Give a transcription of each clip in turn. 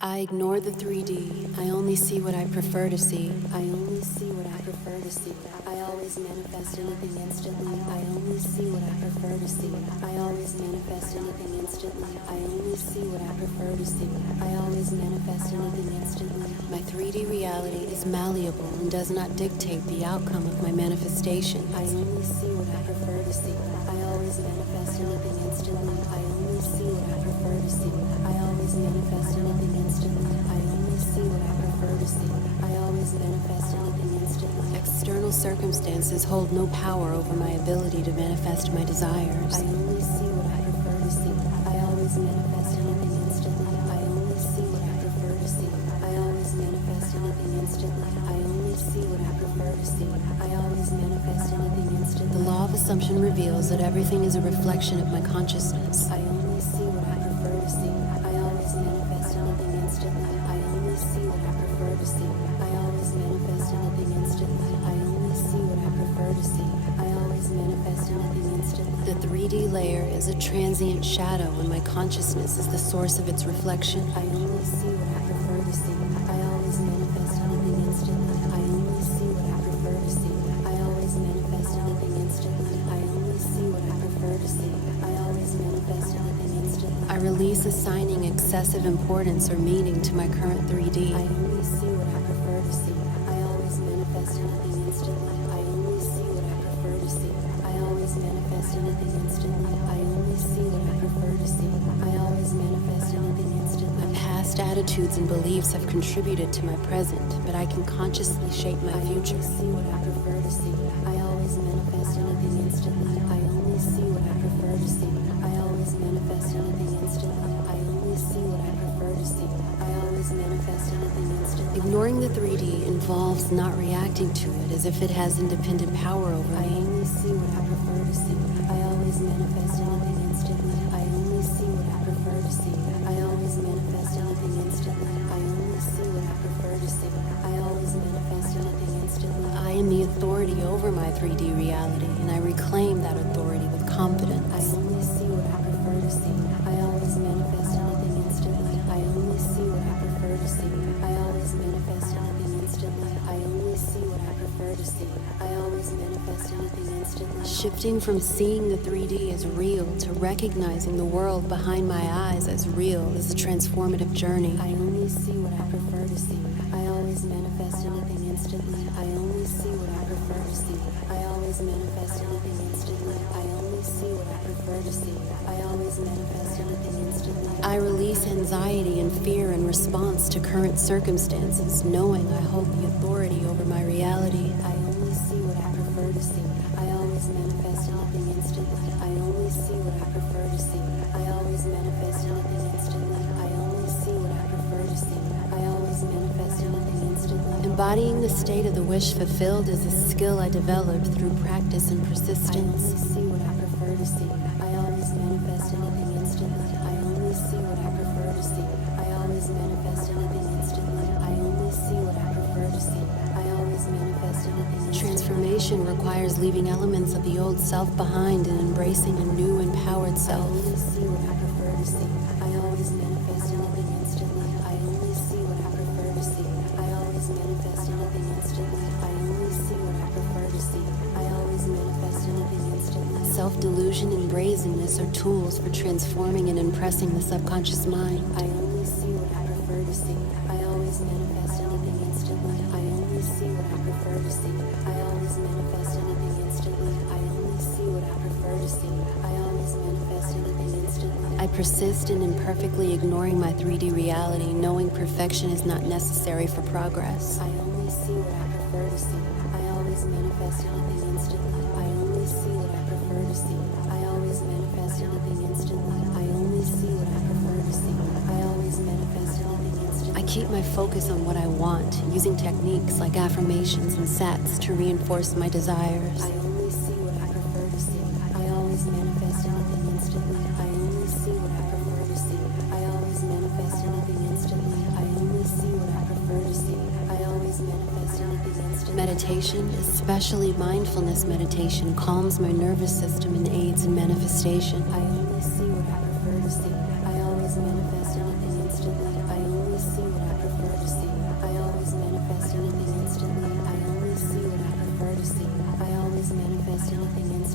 I ignore the 3D. I only see what I prefer to see. I only see what I prefer to see. I always manifest anything instantly. I only see what I prefer to see. I always manifest anything instantly. I only see what I prefer to see. I always manifest anything instantly. My 3D reality is malleable and does not dictate the outcome of my manifestation. I only see what I prefer to see. I always manifest anything instantly. I only see what I prefer to see. I always manifest anything instantly. I only see what I prefer to see. I always manifest anything instantly. External circumstances hold no power over my ability to manifest my desires. I only see what I prefer to see. I always manifest anything instantly. I only see what I prefer to see. I always manifest anything instantly. I only see what I prefer to see. I always manifest anything instantly. The law of assumption reveals that everything is a reflection of my consciousness. I only see what I prefer to see. I always manifest anything instantly. I only see what I prefer to see. I always manifest anything instantly. I only see what I prefer to see. I always manifest anything instantly. The 3D layer is a transient shadow and my consciousness is the source of its reflection. I only see what I prefer to see. I always manifest anything instantly. I only see what I prefer to see. I always manifest anything instantly. I only see what I prefer to see. I always manifest anything instantly. I release assigning excessive importance or meaning to my current 3D. I only see what I prefer to see. I always manifest anything instantly. I only see what I prefer to see. I always manifest anything instantly. I only see what I prefer to see. I always manifest anything instantly. My past attitudes and beliefs have contributed to my present, but I can consciously shape my future. I only see what I prefer to see. I always manifest anything instantly. I only see what I prefer to see. I always manifest anything instantly. I only see what I prefer to see. I always manifest anything instantly. Ignoring the 3D involves not reacting to it as if it has independent power over me. I only see what I prefer to see. I always manifest anything instantly. I only see what I prefer to see. I always manifest anything instantly. I only see what I prefer to see. I always manifest anything instantly. I am the authority over my 3D reality, and I reclaim that authority with confidence. I only see what I prefer to see. I always manifest anything instantly. I only see what I prefer to see. I always manifest anything instantly. I only see what I prefer to see. I always manifest anything instantly. Shifting from seeing the 3D as real to recognizing the world behind my eyes as real is a transformative journey. I only see what I prefer to see. I always manifest anything instantly. I only see what I prefer to see. I always manifest anything instantly. I only see what I prefer to see. I always manifest anything instantly. I release anxiety and fear in response to current circumstances, knowing I hold the authority over my reality. I only see what I prefer to see. I always manifest anything instantly. I only see what I prefer to see. I always manifest anything instantly. I only see what I prefer to see. I always manifest anything instantly. Embodying the state of the wish fulfilled is a skill I developed through practice and persistence. I only see what I prefer to see. I always manifest anything instantly. I only see what I prefer to see. I always manifest anything instantly. I only see what I prefer to see. I always manifest anything instantly. Transformation requires leaving elements of the old self behind and embracing a new empowered self. I only see what I prefer to see. I always manifest anything instantly. I only see what I prefer to see. I always manifest anything instantly. I only see what I prefer to see. I always manifest anything instantly. Self-delusion and brazenness are tools for transforming and impressing the subconscious mind. I only see what I prefer to see. I always manifest anything instantly. I only see what I prefer to see. I always manifest anything instantly. I only see what I prefer to see. I always manifest anything instantly. I persist in imperfectly ignoring my 3D reality, knowing perfection is not necessary for progress. I only see what I prefer to see. I always manifest anything instantly. I only see what I prefer to see. I always manifest anything instantly. I only see what I prefer to see. I always manifest anything instantly. I keep my focus on what I want, using techniques like affirmations and sets to reinforce my desires. I only see what I prefer to see. I always manifest anything instantly. I only see what I prefer to see. I always manifest anything instantly. I only see what I prefer to see. I always manifest anything instantly. Meditation, especially mindfulness meditation, calms my nervous system and aids in manifestation. I only see what I prefer to see. I always manifest anything instantly. I only see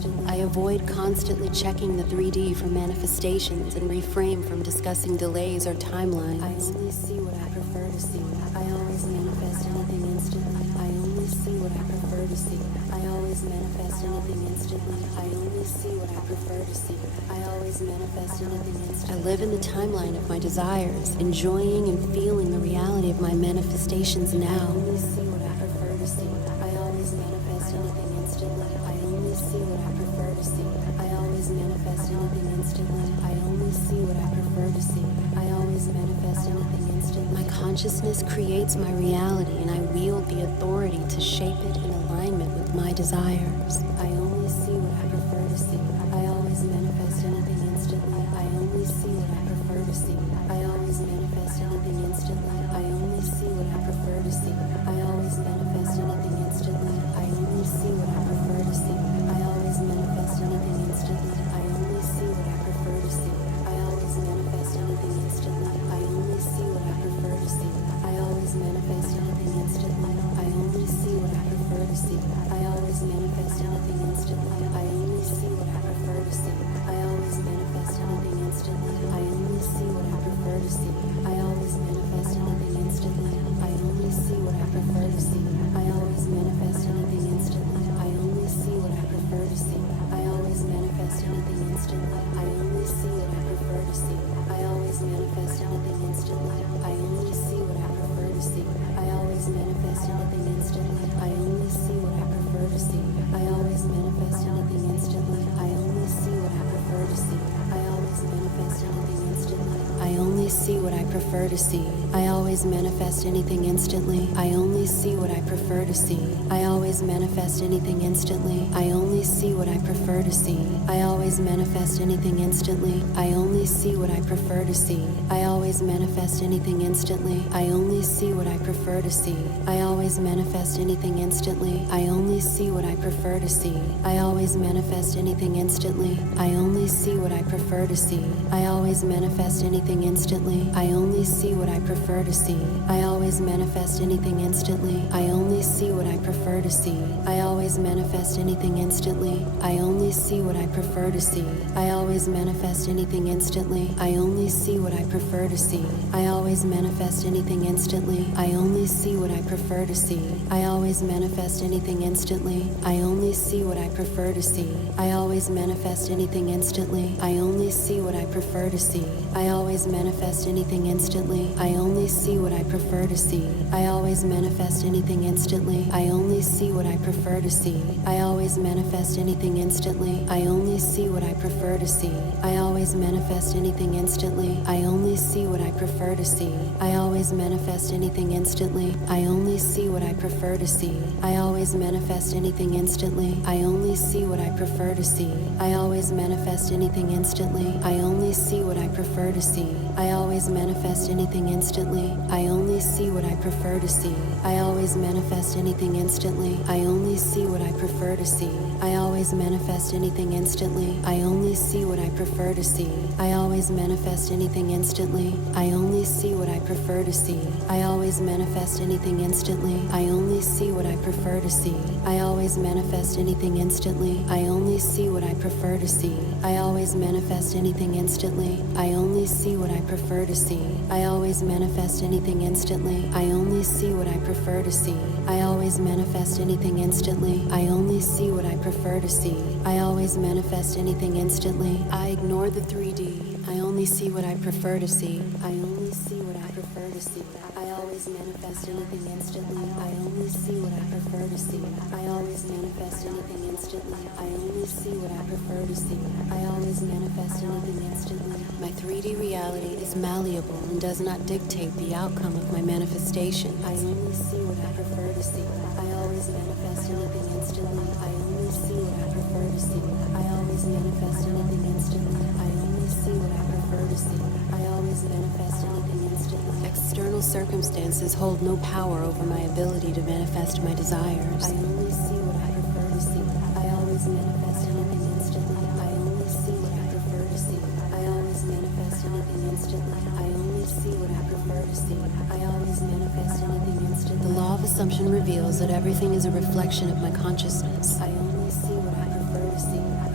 I avoid constantly checking the 3D for manifestations and refrain from discussing delays or timelines. I only see what I prefer to see. I always manifest anything instantly. I only see what I prefer to see. I always manifest anything instantly. I only see what I prefer to see. I always manifest anything instantly. I live in the timeline of my desires, enjoying and feeling the reality of my manifestations now. I only see what I prefer to see. I always manifest anything instantly. I only see what I prefer to see. I always manifest anything instantly. I only see what I prefer to see. I always manifest anything instantly. My consciousness creates my reality, and I wield the authority to shape it in alignment with my desires. I only see what I prefer to see. I always manifest anything instantly. I only see what I prefer to see. I always manifest anything instantly. I only see what I prefer to see. I always manifest anything instantly. I only see what I prefer to see. I always manifest anything instantly. I only see what I prefer to see. I always manifest anything instantly. I only see what I prefer to see. I always manifest anything instantly. I only see what I prefer to see. I always manifest anything instantly. I only see what I prefer to see. I always manifest anything instantly. I only see what I prefer to see. I always manifest anything instantly. I only see what I prefer to see. I always manifest anything instantly. I only see what I prefer to see. I always manifest anything instantly. I only see what I prefer to see. I always manifest anything instantly. I only see what I prefer to see. I always manifest anything instantly. I only see what I prefer to see. I always manifest anything instantly. I only see what I prefer to see. I always manifest anything instantly. I only see what I prefer to see. I always manifest anything instantly. I only see what I prefer to see. I always manifest anything instantly. I only see what I prefer to see. I always manifest anything instantly. I only see what I prefer to see. I always manifest anything instantly. I only see what I prefer to see. I always manifest anything instantly. I only see what I prefer to see. I always manifest anything instantly. I only see what I prefer to see. I always manifest anything instantly. I only see what I prefer to see. I always manifest anything instantly. I only see what I prefer to see. I always manifest anything instantly. I only see what I prefer to see. I always manifest anything instantly. I only see what I prefer to see. I always manifest anything instantly. I only see what I prefer to see. I always manifest anything instantly. I only see what I prefer to see. I always manifest anything instantly. I only see what I prefer to see. I always manifest anything instantly. I only see what I prefer to see. I always manifest anything instantly. I only see what I prefer to see. I always manifest anything instantly. I only see what I prefer to see. I always manifest anything instantly. I only see what I prefer to see. I always manifest anything instantly. I only see what I prefer to see. I always manifest anything instantly. I only see what I prefer to see. I always manifest anything instantly. I only see what I prefer to see. I always manifest anything instantly. I only see what I prefer to see. I always manifest anything instantly. I only see what I prefer to see. I always manifest anything instantly. I only see what I prefer to see. I always manifest anything instantly. I only see what I prefer to see. I always manifest anything instantly. I only see what I prefer to see. I always manifest anything instantly. I only see what I prefer to see. I always manifest anything instantly. I only see what I prefer to see. I always manifest anything instantly. I only see what I prefer to see. I always manifest anything instantly. I only see what I prefer to see. I always manifest anything instantly. I ignore the 3D. I only see what I prefer to see. I only see what I prefer to see. I always manifest anything instantly. I only see what I prefer to see. I always manifest anything instantly. I only see what I prefer to see. I always manifest anything instantly. My 3D reality is malleable and does not dictate the outcome of my manifestation. I only see what I prefer to see. I always manifest anything instantly. I only see what I prefer to see. I always manifest anything instantly. I only see what I prefer to see. I always manifest anything instantly. External circumstances hold no power over my ability to manifest my desires. I only see what I prefer to see. I always manifest anything instantly. I only see what I prefer to see. I always manifest anything instantly. I only see what I prefer to see. I always manifest anything instantly. The law of assumption reveals that everything is a reflection of my consciousness. I only see what I prefer to see.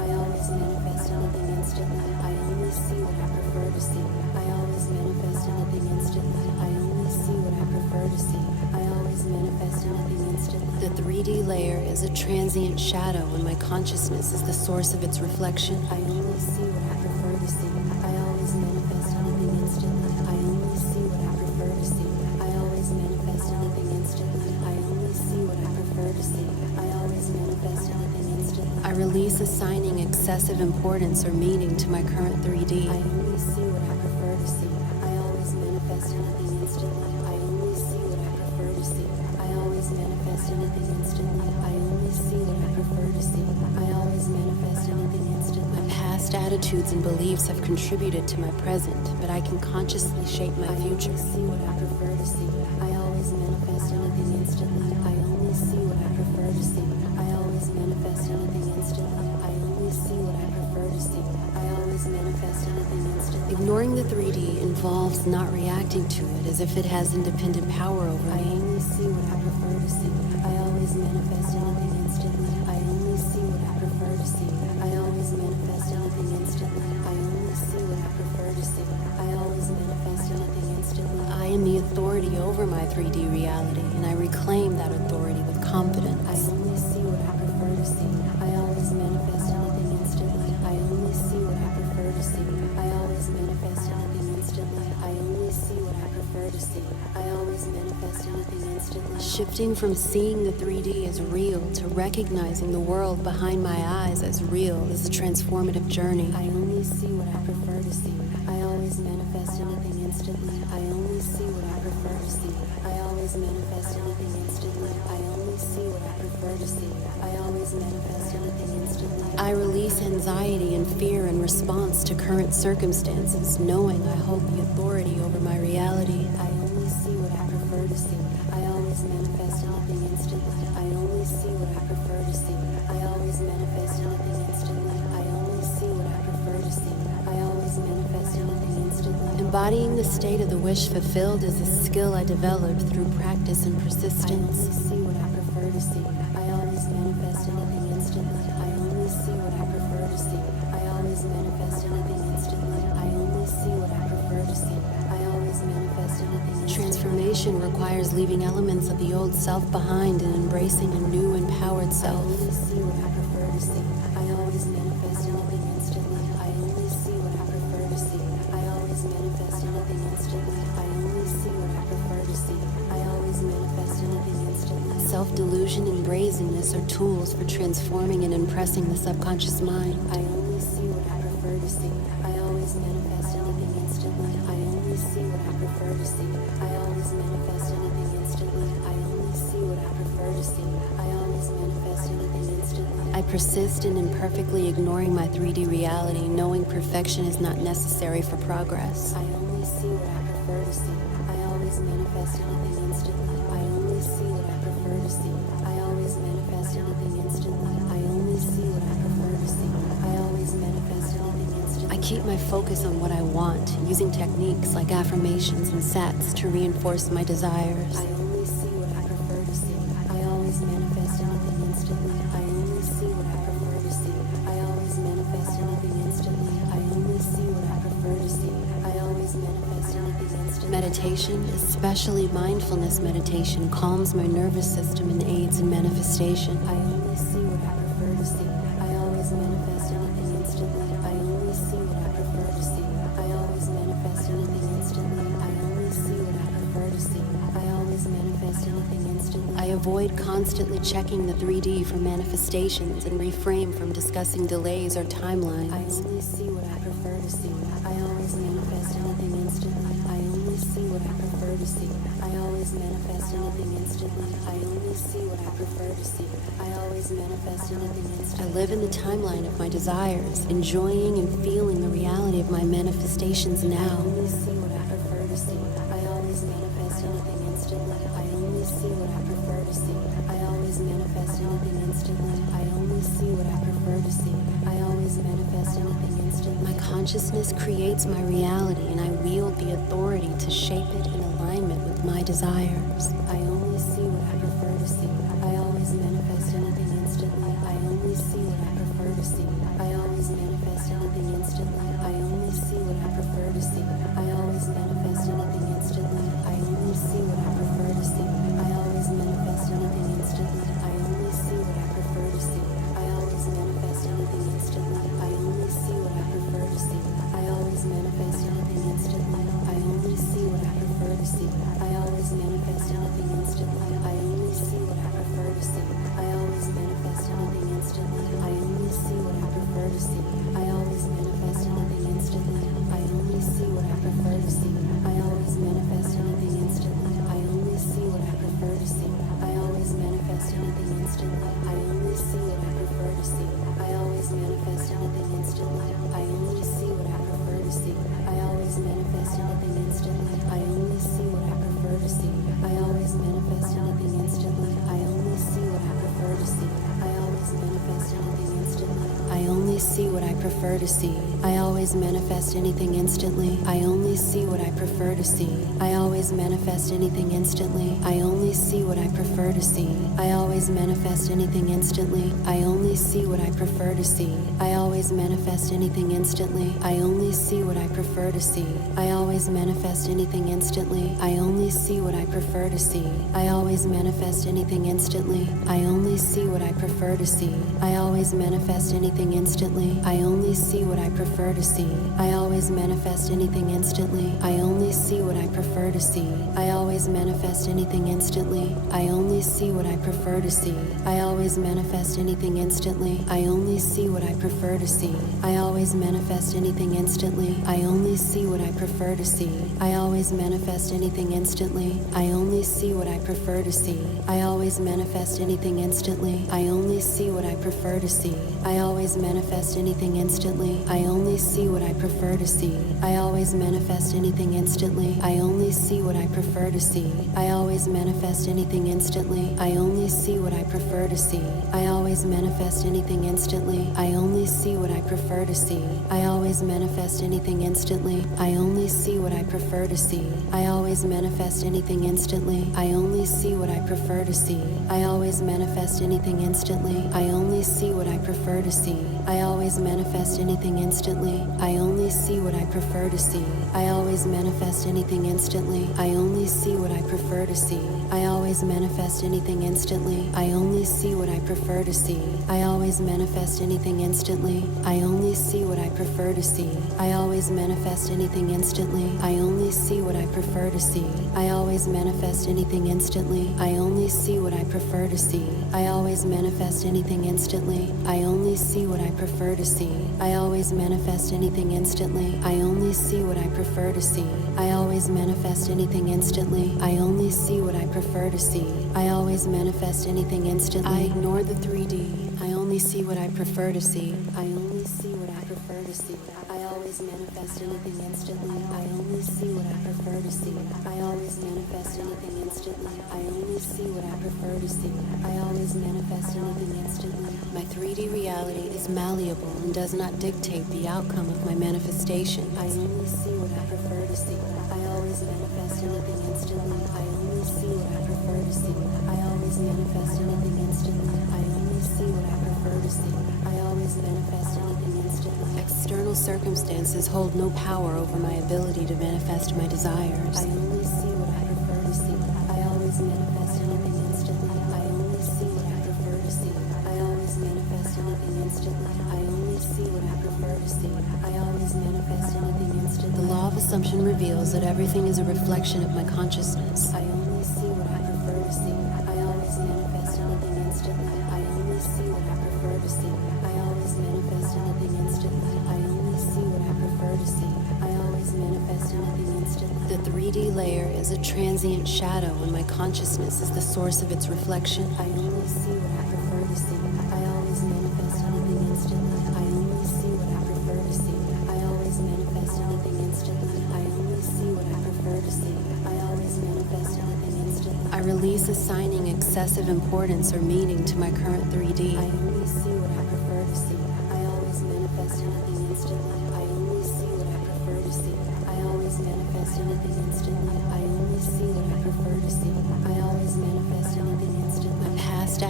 instantly. I only see what I prefer to see. I always manifest anything instantly. I only see what I prefer to see. I always manifest anything instantly. The 3D layer is a transient shadow, and my consciousness is the source of its reflection. I only see what I prefer to see. I always manifest anything instantly. I only see what I prefer to see. I always manifest anything instantly. I only see what I prefer to see. I always manifest anything instantly. I release assigning excessive importance or meaning to my current 3D. I only see what I prefer to see. I always manifest anything instantly. I only see what I prefer to see. I always manifest anything instantly. I only see what I prefer to see. I always manifest anything instantly. My past attitudes and beliefs have contributed to my present, but I can consciously shape my future. I only see what I prefer to see. I always manifest anything instantly. I only see what I prefer to see. I always manifest anything instantly. I only see what I prefer to see. I always manifest anything instantly. Ignoring the 3D involves not reacting to it as if it has independent power over me. I only see what I prefer to see. I always manifest anything instantly. I only see what I prefer to see. I always manifest anything instantly. I only see what I prefer to see. I always manifest anything instantly. I am the authority over my 3D reality, and I reclaim that authority with confidence. I only see what I prefer to see. I always manifest anything instantly. I only see what I prefer to see. I always manifest anything instantly. I only see what I prefer to see. I always manifest anything instantly. Shifting from seeing the 3D as real to recognizing the world behind my eyes as real is a transformative journey. I only see what I prefer to see. I always manifest anything instantly. I only see what I prefer to see. I always manifest anything instantly. I only see what I prefer to see. I always manifest anything instantly. I release anxiety and fear in response to current circumstances, knowing I hold the authority over my reality. I only see what I prefer to see. I always manifest anything instantly. I only see what I prefer to see. I always manifest anything instantly. I only see what I prefer to see. I always manifest anything instantly. Embodying the state of the wish fulfilled is a skill I developed through practice and persistence. I only see what I prefer to see. I always manifest anything instantly. I only see what I prefer to see. I always manifest anything instantly. I only see what I prefer to see. I always manifest anything instantly. Transformation requires leaving elements of the old self behind and embracing a new empowered self. I only see what I prefer to see. I always manifest anything instantly. I only see what I prefer to see. I always manifest anything instantly. I only see what I prefer to see. I always manifest anything instantly. Self-delusion and brazenness are tools for transforming and impressing the subconscious mind. I only see what I prefer to see. I always manifest anything instantly. I only see what I prefer to see. I always manifest anything instantly. I only see what I prefer to see. I always manifest anything instantly. I persist in imperfectly ignoring my 3D reality, knowing perfection is not necessary for progress. I only see what I prefer to see. I always manifest anything instantly. I only see what I prefer to see. I always manifest anything instantly. I only see what I prefer to see. I always manifest anything instantly. I keep my focus on what I want, using techniques like affirmations and sets to reinforce my desires. I only see what I prefer to see. I always manifest anything instantly. I only see what I prefer to see. I always manifest anything instantly. I only see what I prefer to see. I always manifest anything instantly. Meditation, especially mindfulness meditation, calms my nervous system and aids in manifestation. I only see what I prefer to see. I always manifest anything instantly. I only see what I prefer to see. I always manifest anything instantly. I only see what I prefer to see. I always manifest anything instantly. I avoid constantly checking the 3D for manifestations and refrain from discussing delays or timelines. I only see what I prefer to see. I always manifest anything instantly. I only see what I prefer to see. I always manifest anything instantly. I only see what I prefer to see. I always manifest anything instantly. I live in the timeline of my desires, enjoying and feeling the reality of my manifestations now. I only see what I prefer to see. I always manifest anything instantly. I only see what I prefer to see. I always manifest anything instantly. I only see what I prefer to see. I always manifest anything instantly. My consciousness creates my reality, and I wield the authority to shape it in alignment with my desires. I only see what I prefer to see. I always always manifest anything instantly. I only see what I prefer to see. I always manifest anything instantly. I only see what I prefer to see. I always manifest anything instantly. I only see what I prefer to see. I always manifest anything instantly. I only see what I prefer to see. I always manifest anything instantly. I only see what I prefer to see. I always manifest anything instantly. I only see what I prefer to see. I always manifest anything instantly. I only see what I prefer to see. I always manifest anything instantly. I only see what I prefer to see. I always manifest anything instantly. I only see what I prefer to see. I always manifest anything instantly. I only see what I prefer to see. I always manifest anything instantly. I only see what I prefer to see. I always manifest anything instantly. I only see what I prefer to see. I always manifest anything instantly. I only see what I prefer to see. I always manifest anything instantly. I only see what I prefer to see. I always manifest anything instantly. I only see what I prefer to see. I always manifest anything instantly. I only see what I prefer to see. I always manifest anything instantly. I only see what I prefer to see. I always manifest anything instantly. I only see what I prefer to see. I always manifest anything instantly. I only see what I prefer to see. I always manifest anything instantly. I only see what I prefer to see. I always manifest anything instantly. I only see what I prefer to see. I always manifest anything instantly. I only see what I prefer to see. I always manifest anything instantly. I only see what I prefer to see. I always manifest anything instantly. I only see what I prefer to see. I always manifest anything instantly. I only see what I prefer to see. I always manifest anything instantly. I only see what I prefer to see. I always manifest anything instantly. I only see what I prefer to see. I always manifest anything instantly. I only see what I prefer to see. I always manifest anything instantly. I only see what I prefer to see. I always manifest anything instantly. I only see what I prefer to see. I always manifest anything instantly. I only see what I prefer to see. I always manifest anything instantly. I only see what I prefer to see. I always manifest anything instantly. I only see what I prefer to see. I always manifest anything instantly. I only see what I prefer to see. I always manifest anything instantly. I only see what I prefer to see. I always manifest anything instantly. I only see what I prefer to see. I always manifest anything instantly. I only see what I prefer to see. I always manifest anything instantly. I only see what I prefer to see. I always manifest anything instantly. I only see what I prefer to see. I always manifest anything instantly. I only see what I prefer to see. I always manifest anything instantly. I only see what I prefer to see. I always manifest anything instantly. I only see what I prefer to see. I always manifest anything instantly. I only see what I prefer to see. I always manifest anything instantly. I only see what I prefer to see. I always manifest anything instantly. I ignore the 3D. I only see what I prefer to see. I only see what I prefer to see. I always manifest anything instantly. I only see what I prefer to see. I always manifest anything instantly. I only see what I prefer to see. I always manifest anything instantly. My 3D reality is malleable and does not dictate the outcome of my manifestation. I only see what I prefer to see. I always manifest anything instantly. I only see what I prefer to see. I always manifest anything instantly. I only see what I prefer to see. I always manifest anything instantly. External circumstances hold no power over my ability to manifest my desires. I only see what I prefer to see. I always manifest anything instantly. I only see what I prefer to see. I always manifest anything instantly. I only see what I prefer to see. I always manifest anything instantly. The law of assumption reveals that everything is a reflection of my consciousness. I only see what I prefer to see. I always manifest anything instantly. I only see what I prefer to see. I always manifest anything instantly. I only see what I prefer to see. I always manifest anything instantly. The 3D layer is a transient shadow and my consciousness is the source of its reflection. I only see what I prefer to see. I always manifest anything instantly. I only see what I prefer to see. I always manifest anything instantly. I only see what I prefer to see. I always manifest anything instantly. I release assigning excessive importance or meaning to my current 3D. I only see what I prefer to see. I always manifest anything instantly. I only see what I prefer to see. I always manifest anything instantly. I only see what I prefer to see. I always manifest anything instantly. My past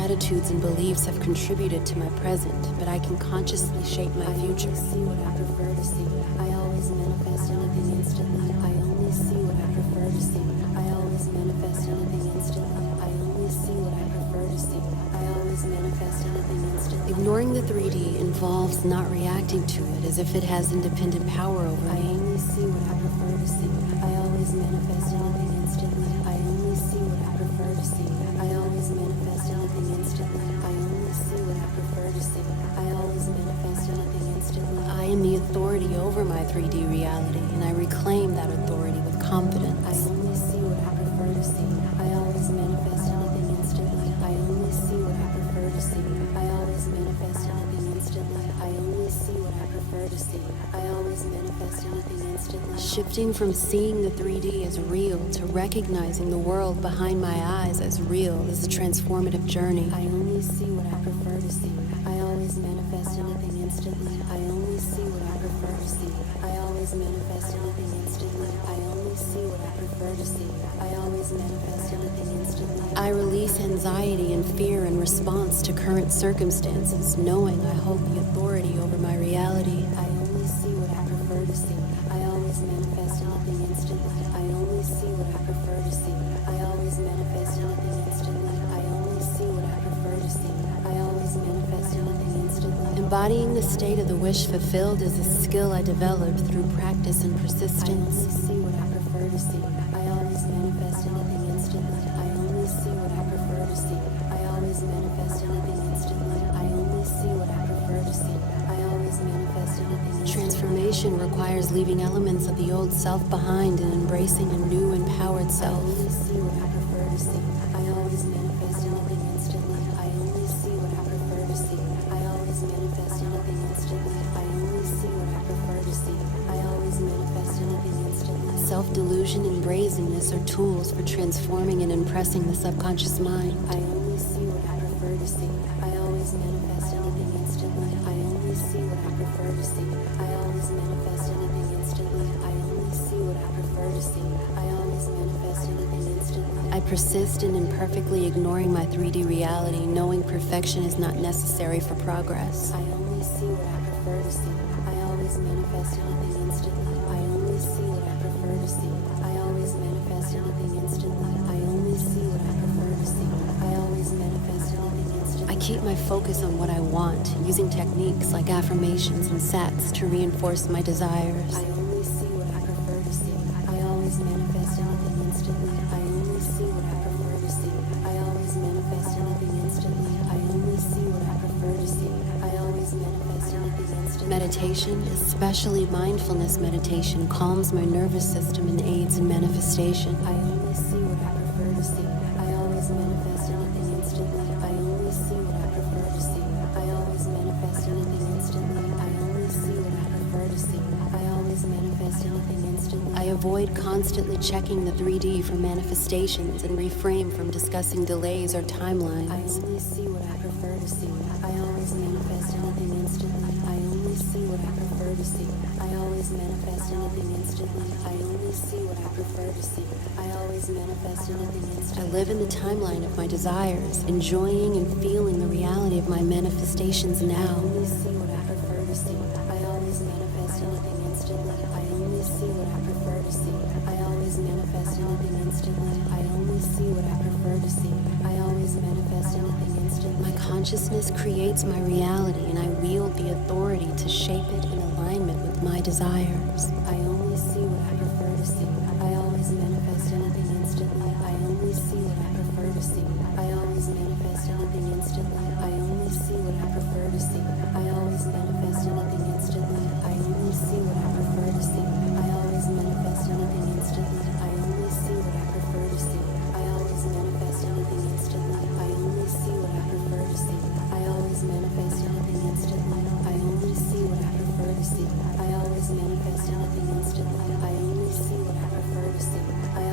attitudes and beliefs have contributed to my present, but I can consciously shape my future. I only see what I prefer to see. I always manifest anything instantly. I only see what I prefer to see. I always manifest anything instantly. I only see what I prefer to see. I always manifest anything instantly. Ignoring the 3D involves not reacting to it as if it has independent power over me. I only see what I prefer to see. I always manifest anything instantly. I only see what I prefer to see. I always manifest anything instantly. I only see what I prefer to see. I always manifest anything instantly. I am the authority over my 3D reality, and I reclaim that authority with confidence. I only see what I prefer to see. I always manifest anything instantly. I only see what I prefer to see. I always manifest anything instantly. I only see what I prefer to see. I always manifest anything instantly. Shifting from seeing the 3D as real to recognizing the world behind my eyes as real is a transformative journey. I only see what I prefer to see. I always manifest anything instantly. I only see what I prefer to see. I always manifest anything instantly. I only see what I prefer to see. I always manifest anything instantly. I release anxiety and fear in response to current circumstances, knowing I hold the authority over my reality. I only see what I prefer to see. I always manifest anything instantly. I only see what I prefer to see. I always manifest anything instantly. I only see what I prefer to see. I always manifest anything instantly. Embodying the state of the wish fulfilled is a skill I developed through practice and persistence. I only see what I prefer to see. I always manifest anything instantly. I only see what I prefer to see. I always manifest anything instantly. I only see what I prefer to see. I always manifest anything instantly. Transformation requires leaving elements of the old self behind and embracing a new empowered self. I only see what I prefer to see. I always manifest anything instantly. I only see what I prefer to see. I always manifest anything instantly. I only see what I prefer to see. I always manifest anything instantly. Self-delusion and brazenness are tools for transforming and impressing the subconscious mind. I only see what I prefer to see. I always manifest anything instantly. I only see what I prefer to see. I always manifest anything instantly. I only see what I prefer to see. I always manifest anything instantly. I persist in imperfectly ignoring my 3D reality, knowing perfection is not necessary for progress. I only see what I prefer to see. I always manifest anything instantly. I only see what I prefer to see. I always manifest anything instantly. I only see what I prefer to see. I always manifest anything instantly. I keep my focus on what I want, using techniques like affirmations and sets to reinforce my desires. I only see what I prefer to see. I always manifest anything instantly. I only see what I prefer to see. I always manifest anything instantly. I only see what I prefer to see. I always manifest anything instantly. Meditation, especially mindfulness meditation, calms my nervous system and aids in manifestation. I only see what I prefer to see. I always manifest anything instantly. I only see what I prefer to see. I always manifest anything instantly. I only see what I prefer to see. I always manifest anything instantly. I avoid constantly checking the 3D for manifestations and refrain from discussing delays or timelines. I only see what I prefer to see. I always manifest anything instantly. I only see what I prefer to see. I always manifest anything instantly. I only see what I prefer to see. I always manifest anything instantly. I live in the timeline of my desires, enjoying and feeling the reality of my manifestations now. I only see what I prefer to see. I always manifest anything instantly. I only see what I prefer to see. I always manifest anything instantly. I only see what I prefer to see. I always manifest anything instantly. My consciousness creates my reality, and I wield the authority to shape it in alignment with my desires. I only see what I prefer to see. I always manifest anything instantly. I only see what I prefer to see. I always manifest anything instantly. I only see what I prefer to see. I always manifest anything instantly. I only see what I prefer to see. I always manifest anything instantly. I only see what I prefer to see. I always manifest anything instantly. I only see what I prefer to see. I always manifest anything instantly. I only see what I prefer to see. I always manifest anything instantly. I only see what I prefer to see. I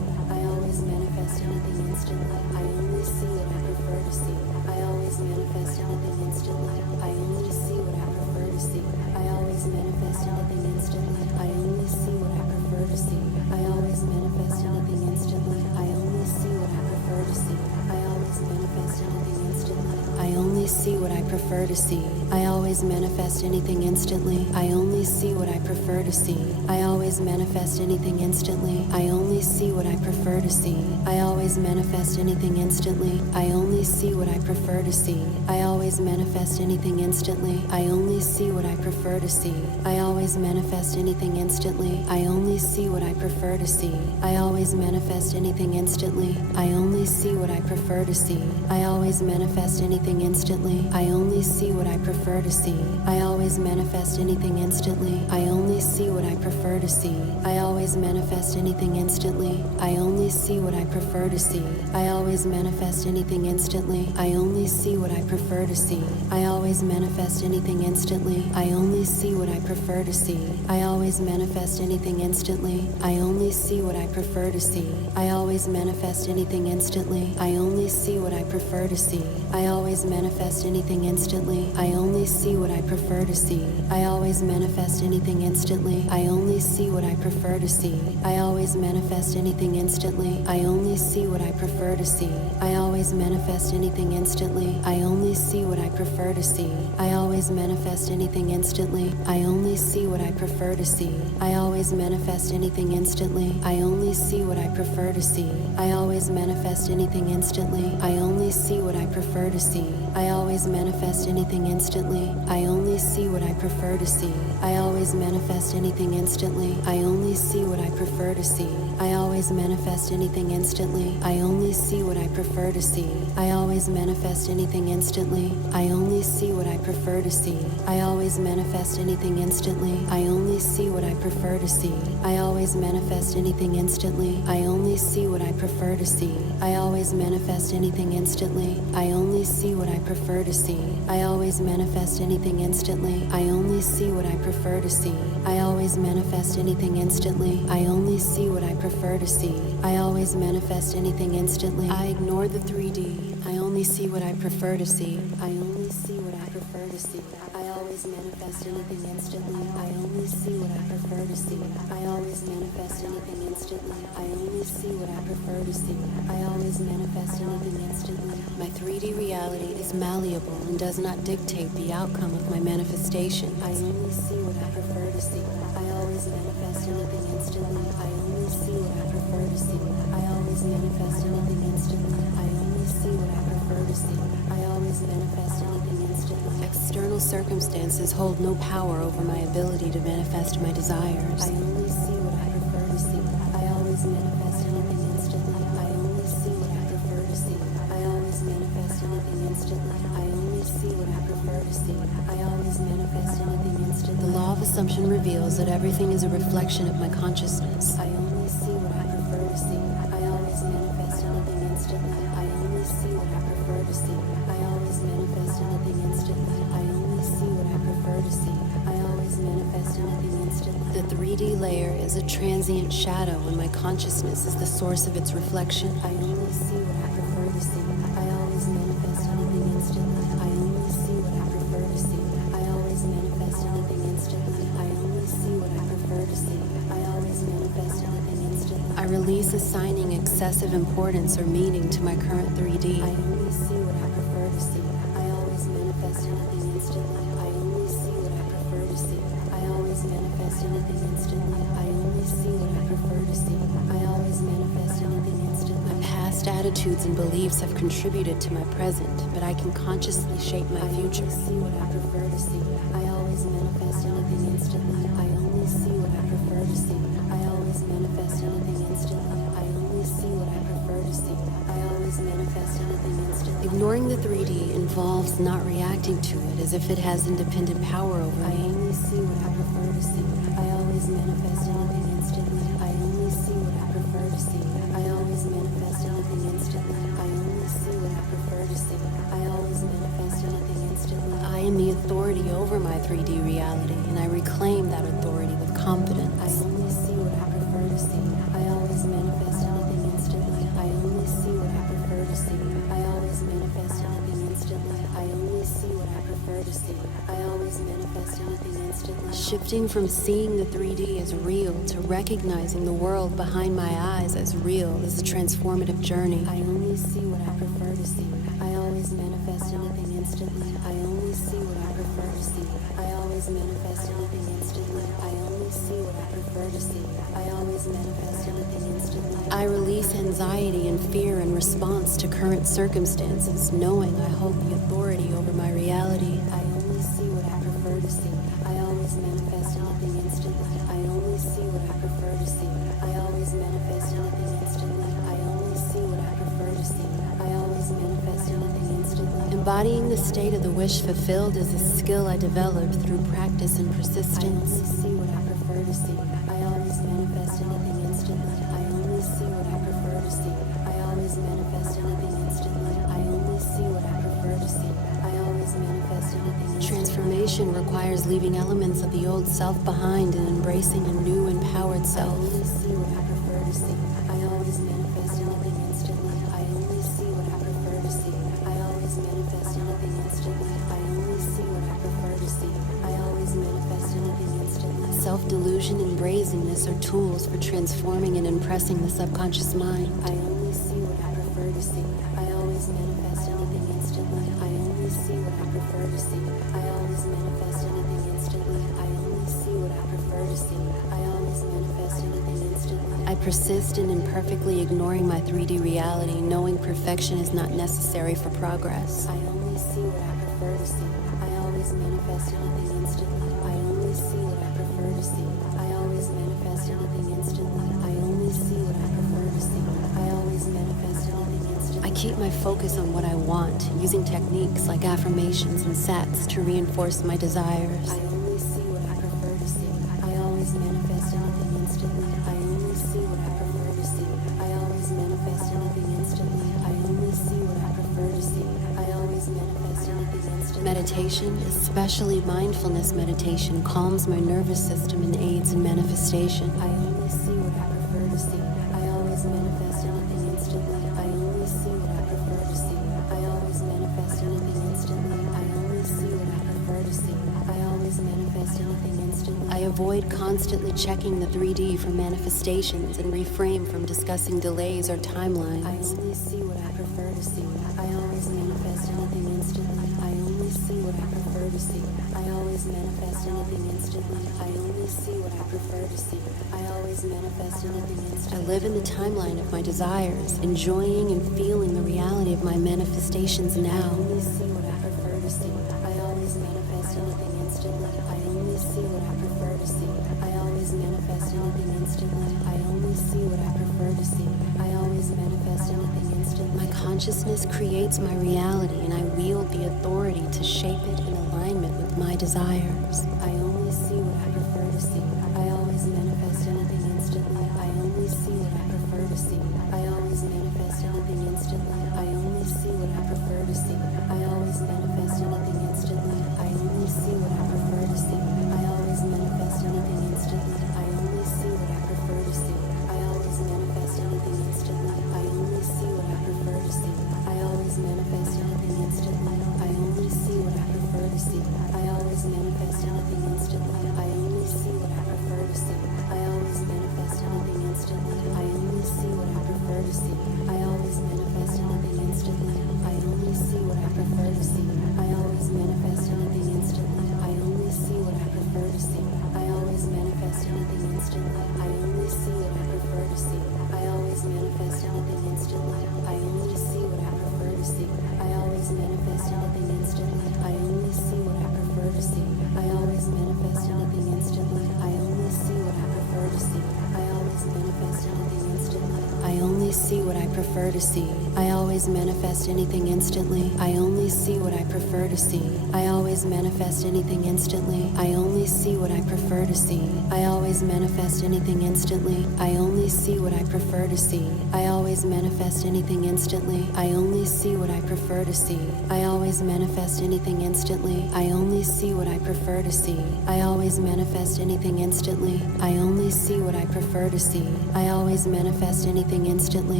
see what I prefer to see. I always manifest anything instantly. I only see what I prefer to see. I always manifest anything instantly. I only see what I prefer to see. I always manifest anything instantly. I only see what I prefer to see. I always manifest anything instantly. I only see what I prefer to see. I always manifest anything instantly. I only see what I prefer to see. I always manifest anything instantly. I only see what I prefer to see. I always manifest anything instantly. I only see what I prefer to see. I always manifest anything instantly. I only see what I prefer to see. I always manifest anything instantly. I only see what I prefer to see. I always manifest anything instantly. I only see what I prefer to see. I always manifest anything instantly. I only see what I prefer to see. I always manifest anything instantly. I only see what I prefer to see. I always manifest anything instantly. I only see what I prefer to see. I always manifest anything instantly. I only see what I prefer to see. I always manifest anything instantly. I only see what I prefer to see. I always manifest anything instantly. I only see what I prefer to see. I always manifest anything instantly. I only see what I prefer to see. I always manifest anything instantly. I only see what I prefer to see. I always manifest anything instantly. I only see what I prefer to see. I always manifest anything instantly. I only see what I prefer to see. I always manifest anything instantly. I only see what I prefer to see. I always manifest anything instantly. I only see what I prefer to see. I always manifest anything instantly. I only see what I prefer to see. I always manifest anything instantly. I only see what I prefer to see. I always manifest anything instantly. I only see what I prefer to see. I always manifest anything instantly. I only see what I prefer to see. I always manifest anything instantly. I only see what I prefer to see. I always manifest anything instantly. I only see what I prefer to see. I always manifest anything instantly. I only see what I prefer to see. I always manifest anything instantly. I ignore the 3D. I only see what I prefer to see. I only see what I prefer to see. I always manifest anything instantly. I only see what I prefer to see. I always manifest anything instantly. I only see what I prefer to see. I always manifest anything instantly. My 3D reality is malleable and does not dictate the outcome of my manifestation. I only see what I prefer to see. I always manifest anything instantly. I only see what I prefer to see. I always manifest anything instantly. I only see what I prefer to see. I always manifest anything instantly. External circumstances hold no power over my ability to manifest my desires. I only see what I prefer to see. I always manifest anything instantly. I only see what I prefer to see. I always manifest anything instantly. I only see what I prefer to see. I always manifest anything instantly. The law of assumption reveals that everything is a reflection of my consciousness. I only see what I prefer to see. I always manifest anything instantly. I only see what I prefer to see. I always manifest anything instantly. I only see what I prefer to see. I always manifest anything instantly. The 3D layer is a transient shadow and my consciousness is the source of its reflection. I only see what I prefer to see. I always manifest anything instantly. I only see what I prefer to see. I always manifest anything instantly. I only see what I prefer to see. I always manifest anything instantly. I release assigning excessive importance or meaning to my current 3D. I only see what I prefer to see. I always manifest anything instantly. I only see what I prefer to see. I always manifest anything instantly. I only see what I prefer to see. I always manifest anything instantly. My past attitudes and beliefs have contributed to my present, but I can consciously shape my future. I only see what I prefer to see. I always manifest anything instantly. I only see what I prefer to see. I always manifest anything instantly. I only see what I prefer to see. I always manifest anything instantly. Ignoring the 3D involves not reacting to it as if it has independent power over me. I only see what I prefer to see. I always manifest anything instantly. I only see what I prefer to see. I always manifest anything instantly. I only see what I prefer to see. I always manifest anything instantly. I am the authority over my 3D reality, and I reclaim that authority with confidence. I only see what I prefer to see. I always manifest anything instantly. I only see what I prefer to see. I always manifest anything instantly. I only see what I prefer to see. I always manifest anything instantly. Shifting from seeing the 3D as real to recognizing the world behind my eyes as real is a transformative journey. I only see what I prefer to see. I always manifest anything instantly. I only see what I prefer to see. I always manifest anything instantly. I only see what I prefer to see. I always manifest anything instantly. I release anxiety and fear in response to current circumstances, knowing I hold the authority over my reality. I only see what I prefer to see. I always manifest anything instantly. I only see what I prefer to see. I always manifest anything instantly. I only see what I prefer to see. I always manifest anything instantly. Embodying the state of the wish fulfilled is a skill I developed through practice and persistence. I only see what I prefer to see. I always manifest anything instantly. I only see what I prefer to see. I always manifest anything instantly. I only see what I prefer to see. I always manifest anything instantly. Transformation requires leaving elements of the old self behind and embracing a new empowered self. I only see what I prefer to see. I always manifest anything instantly. I only see what I prefer to see. I always manifest anything instantly. I only see what I prefer to see. I always manifest anything instantly. Self-delusion and brazenness are tools for transforming and impressing the subconscious mind. I only see what I prefer to see. I always manifest anything instantly. I only see what I prefer to see. I always manifest anything instantly. I only see what I prefer to see. I always manifest anything instantly. I persist in imperfectly ignoring my 3D reality, knowing perfection is not necessary for progress. I only see what I prefer to see. I always manifest anything instantly. I only see what I prefer to see. I always manifest anything instantly. I only see what I prefer to see. I always manifest anything instantly. I keep my focus on what I want, using techniques like affirmations and sets to reinforce my desires. I only see what I prefer to see. I always manifest anything instantly. I only see what I prefer to see. I always manifest anything instantly. I only see what I prefer to see. I always manifest anything instantly. Meditation, especially mindfulness meditation, calms my nervous system and aids in manifestation. I only see what I prefer to see. I always manifest anything instantly. I only see what I prefer to see. I always manifest anything instantly. I only see what I prefer to see. I always manifest anything instantly. I avoid constantly checking the 3D for manifestations and refrain from discussing delays or timelines. I only see what I prefer to see. I always manifest anything instantly. I only see what I prefer to see. I always manifest anything instantly. I only see what I prefer to see. I always manifest anything instantly. I live in the timeline of my desires, enjoying and feeling the reality of my manifestations now. I only see what I prefer to see. I always manifest anything instantly. I only see what I prefer to see. I always manifest anything instantly. I only see what I prefer to see. I always manifest anything instantly. My consciousness creates my reality, and I wield the authority to shape it in alignment with my desires. I only see what I prefer to see. I always manifest anything instantly. I only see what I prefer to see. I always manifest anything instantly. I only see what I prefer to see. I always manifest anything instantly. I only see what I prefer to see. I always manifest anything instantly. I only see what I prefer to see. I always manifest anything instantly. I only see what I prefer to see. I always manifest anything instantly. I only see what I prefer to see. I always manifest anything instantly. I only see what I prefer to see. I always manifest anything instantly. I only see what I prefer to see. I always manifest anything instantly. I only see what I prefer to see. I always manifest anything instantly. I only see what I prefer to see. I always manifest anything instantly. I only see what I prefer to see. I always manifest anything instantly. I only see what I prefer to see. I always manifest anything instantly. I only see what I prefer to see. I always manifest anything instantly. I only see what I prefer to see. I always manifest anything instantly. I only see what I prefer to see. I always manifest anything instantly. I only see what I prefer to see. I always manifest anything instantly. I only see what I prefer to see. I always manifest anything instantly. I only see what I prefer to see. I always manifest anything instantly. I only see what I prefer to see. I always manifest anything instantly. I only see what I prefer to see. I always manifest anything instantly. I only see what I prefer to see. I always manifest anything instantly.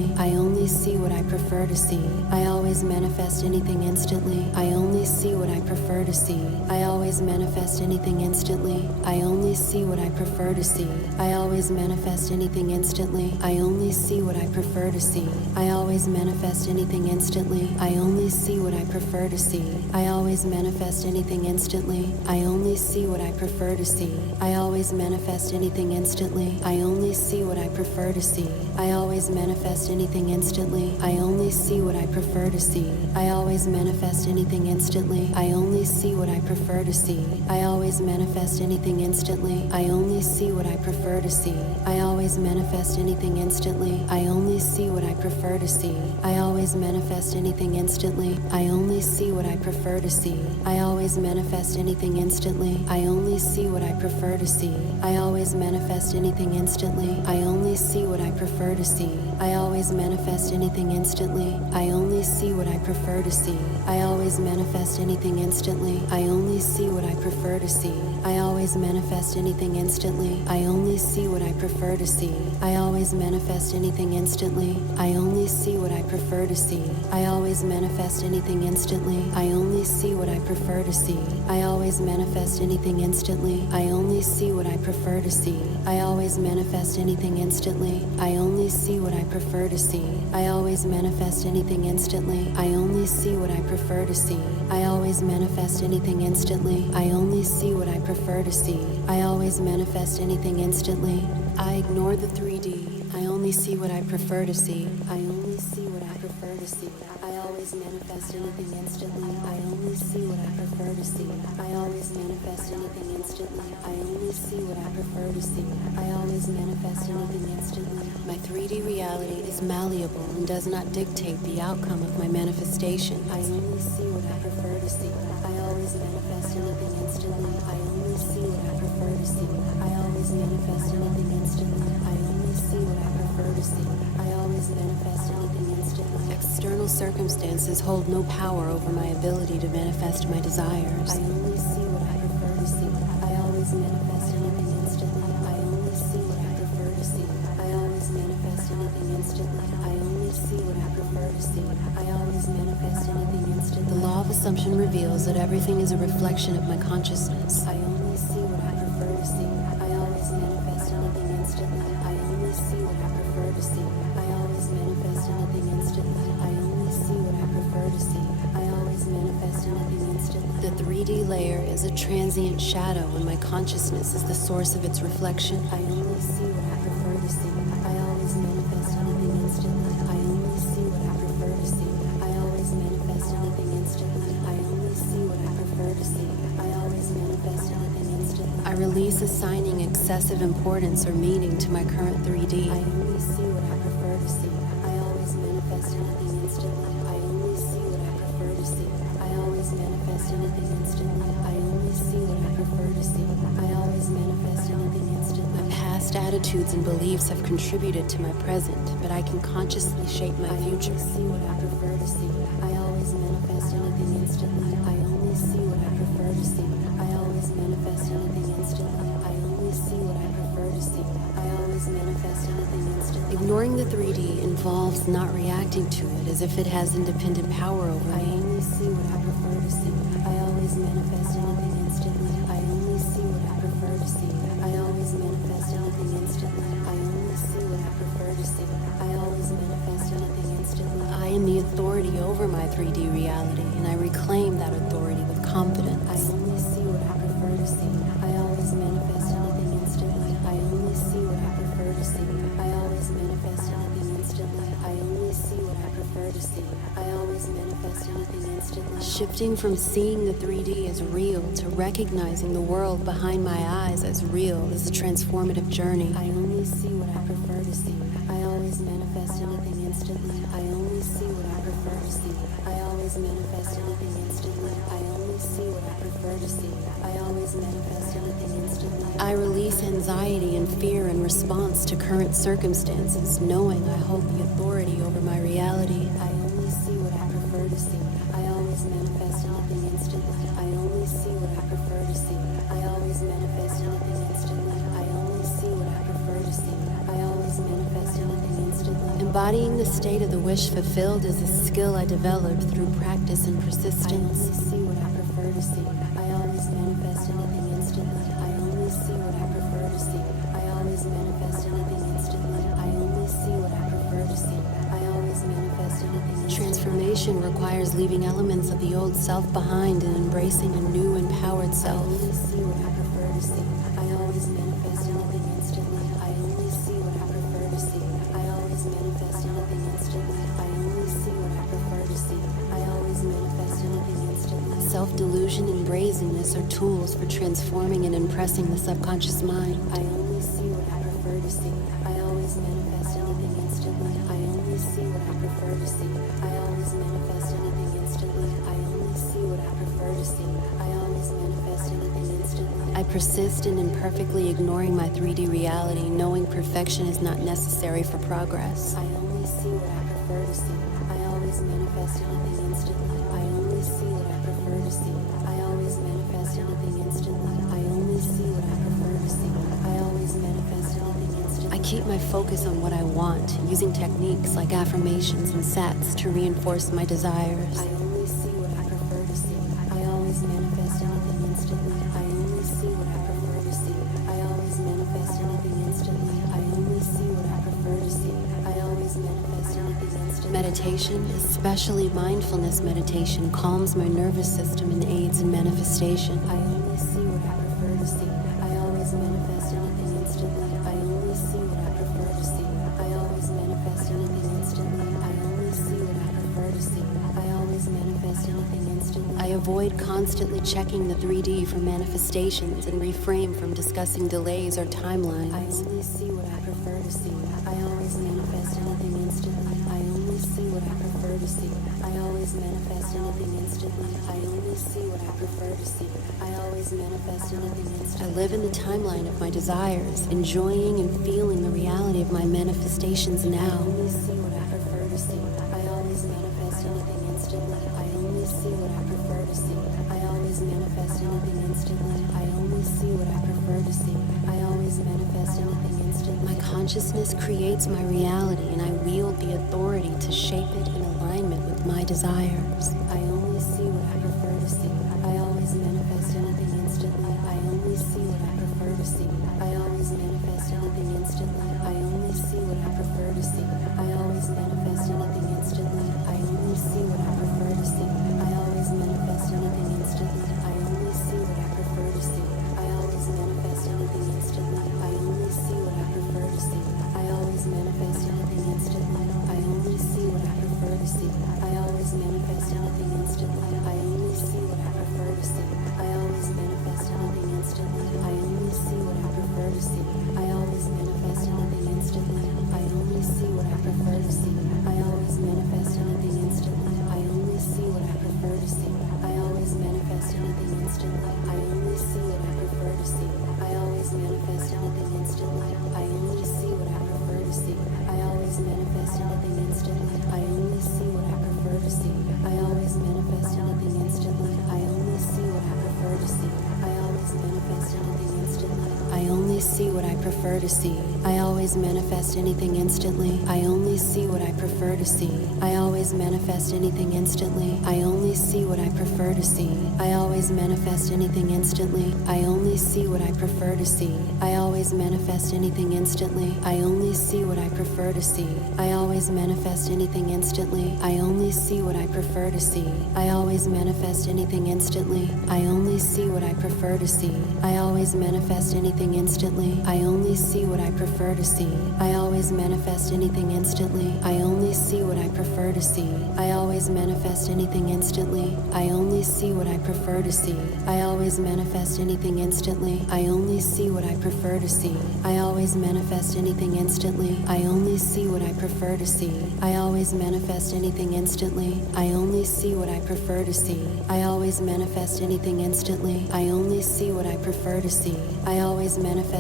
instantly. I only see what I prefer to see. I always manifest anything instantly. I only see what I prefer to see. I always manifest anything instantly. I only see what I prefer to see. I always manifest anything instantly. I only see what I prefer to see. I always manifest anything instantly. I only see what I prefer to see. I always manifest anything instantly. I only see what I prefer to see. I always manifest anything instantly. I only see what I prefer to see. I always manifest anything instantly. I only see what I prefer to see. I always manifest anything instantly. I only see what I prefer to see. I always manifest anything instantly. I only see what I prefer to see. I always manifest anything instantly. I only see what I prefer to see. I always manifest anything instantly. I only see what I prefer to see. I always manifest anything instantly. I only see what I prefer to see. I always manifest anything instantly. I only see what I prefer to see. I always manifest anything instantly. I only see what I prefer to see. I always manifest anything instantly. I only see what I prefer to see. I always manifest anything instantly. I only see what I prefer to see. I always manifest anything instantly. I only see what I prefer to see. I always manifest anything instantly. I only see what I prefer to see. I always manifest anything instantly. I only see what I prefer to see. I always manifest anything instantly. I only see what I prefer to see. I always manifest anything instantly. I only see what I prefer to see. I always manifest anything instantly. I only see what I prefer to see. I always manifest anything instantly. I ignore the 3D. I only see what I prefer to see. I only see what I prefer to see. I always manifest anything instantly. I only see what I prefer to see. I always manifest anything instantly. I only see what I prefer to see. I always manifest anything instantly. My 3D reality is malleable and does not dictate the outcome of my manifestation. I only see what I prefer to see. I always manifest anything instantly. I only see what I prefer to see. I always manifest anything instantly. I only see what I prefer to see. I always manifest anything instantly. External circumstances hold no power over my ability to manifest my desires. I only see what I prefer to see. I always manifest anything instantly. I only see what I prefer to see. I always manifest anything instantly. I only see what I prefer to see. I always manifest anything instantly. The law of assumption reveals that everything is a reflection of my consciousness. I only see what I prefer to see. I always manifest anything instantly. I only see what I prefer to see. I always manifest anything instantly. I only see what I prefer to see. I always manifest anything instantly. The 3D layer is a transient shadow and my consciousness is the source of its reflection. I only see what I prefer to see. I always manifest anything instantly. I only see what I prefer to see. I always manifest anything instantly. I only see what I prefer to see. I always manifest anything instantly. I release assigning excessive importance or meaning to my current 3D. I only see what I prefer to see. I always manifest anything instantly. I only see what I prefer to see. I always manifest anything instantly. I only see what I prefer to see. I always manifest anything instantly. My past attitudes and beliefs have contributed to my present, but I can consciously shape my future. I only see what I prefer to see. I always manifest anything instantly. I only see what I prefer to see. I always manifest anything instantly. I only see what I prefer to see. I always manifest anything instantly. Ignoring the 3D involves not reacting to it as if it has independent power over me. I only see what I prefer to see. I always manifest anything instantly. I only see what I prefer to see. I always manifest anything instantly. I only see what I prefer to see. I always manifest anything instantly. I am the authority over my 3D reality, and I reclaim that authority with confidence. I only see what I prefer to see. I always manifest anything instantly. I only see what I prefer to see. I always manifest anything instantly. I only see what I prefer to see. I always manifest anything instantly. Shifting from seeing the 3D as real to recognizing the world behind my eyes as real is a transformative journey. I only see what I prefer to see. I always manifest anything instantly. I only see what I prefer to see. I always manifest anything instantly. I only see what I prefer to see. I always manifest anything instantly. I release anxiety and fear in response to current circumstances, knowing I hold the authority over my reality. I only see what I prefer to see. I always manifest anything instantly. I only see what I prefer to see. I always manifest anything instantly. I only see see what I prefer to see. I always manifest anything instantly. Embodying the state of the wish fulfilled is a skill I developed through practice and persistence. I only see what I prefer to see. I always manifest anything instantly. I only see what I prefer to see. I always manifest anything instantly. I only see what I prefer to see. I always manifest anything instantly. Transformation requires leaving elements of the old self behind and embracing a new empowered self. I only see what I prefer to see. I always manifest anything instantly. I only see what I prefer to see. I always manifest anything instantly. I only see what I prefer to see. I always manifest anything instantly. Self-delusion and brazenness are tools for transforming and impressing the subconscious mind. I only see what I prefer to see. I always manifest anything instantly. I only see what I prefer to see. I always manifest anything instantly. I only see what I prefer to see. I always manifest anything instantly. I persist in imperfectly ignoring my 3D reality, knowing perfection is not necessary for progress. I only see what I prefer to see. I always manifest anything instantly. I only see what I prefer to see. I always manifest anything instantly. I only see what I prefer to see. I always manifest anything instantly. I keep my focus on what I want, using techniques like affirmations and sets to reinforce my desires. I only see what I prefer to see. I always manifest anything instantly. I only see what I prefer to see. I always manifest anything instantly. I only see what I prefer to see. I always manifest anything instantly. Meditation, especially mindfulness meditation, calms my nervous system and aids in manifestation. I only see what I prefer to see. I always manifest anything instantly. I only see what I prefer to see. I always manifest anything instantly. I only see what I prefer to see. I always manifest anything instantly. I avoid constantly checking the 3D for manifestations and refrain from discussing delays or timelines. I only see what I prefer to see. I always manifest anything instantly. I only see what I prefer to see. I always manifest anything instantly. I only see what I prefer to see. I always manifest anything instantly. I live in the timeline of my desires, enjoying and feeling the reality of my manifestations now. I only see what I prefer to see. I always manifest anything instantly. I only see what I prefer to see. I always manifest anything instantly. I only see what I prefer to see. I always manifest anything instantly. My consciousness creates my reality, and I wield the authority to shape it in alignment with my desires. I only see what I prefer to see. I always manifest anything instantly. I only see what I prefer to see. I always manifest anything instantly. I only see what I prefer to see. I always manifest anything instantly. I only see what I prefer to see. I always manifest anything instantly. I only see what I prefer to see. I always manifest anything instantly. I only see what I prefer to see. I always manifest anything instantly. I only see what I prefer to see. I always manifest anything instantly. I only see what I prefer to see. I always manifest anything instantly. I only see what I prefer to see. I always manifest anything instantly. I only see what I prefer to see. I always manifest anything instantly. I only see what I prefer to see. I always manifest anything instantly. I only see what I prefer to see. I always manifest anything instantly. I only see what I prefer to see. I always manifest anything instantly. I only see what I prefer to see. I always manifest anything instantly. I only see what I prefer to see. I always manifest anything instantly. I only see what I prefer to see. I always manifest anything instantly. I only see what I prefer to see. I always manifest anything instantly. I only see what I prefer to see. I always manifest anything instantly. I only see what I prefer to see. I always manifest anything instantly. I only see what I prefer to see. I always manifest anything instantly. I only see what I prefer to see. I always manifest anything instantly. I only see what I prefer to see. I always manifest anything instantly. I only see what I prefer to see. I always manifest anything instantly. I only see what I prefer to see. I always manifest anything instantly. I only see what I prefer to see. I always manifest anything instantly. I only see what I prefer to see. I always manifest anything instantly. I only see what I prefer to see. I always manifest anything instantly. I only see what I prefer to see. I always manifest anything instantly. I only see what I prefer to see. I always manifest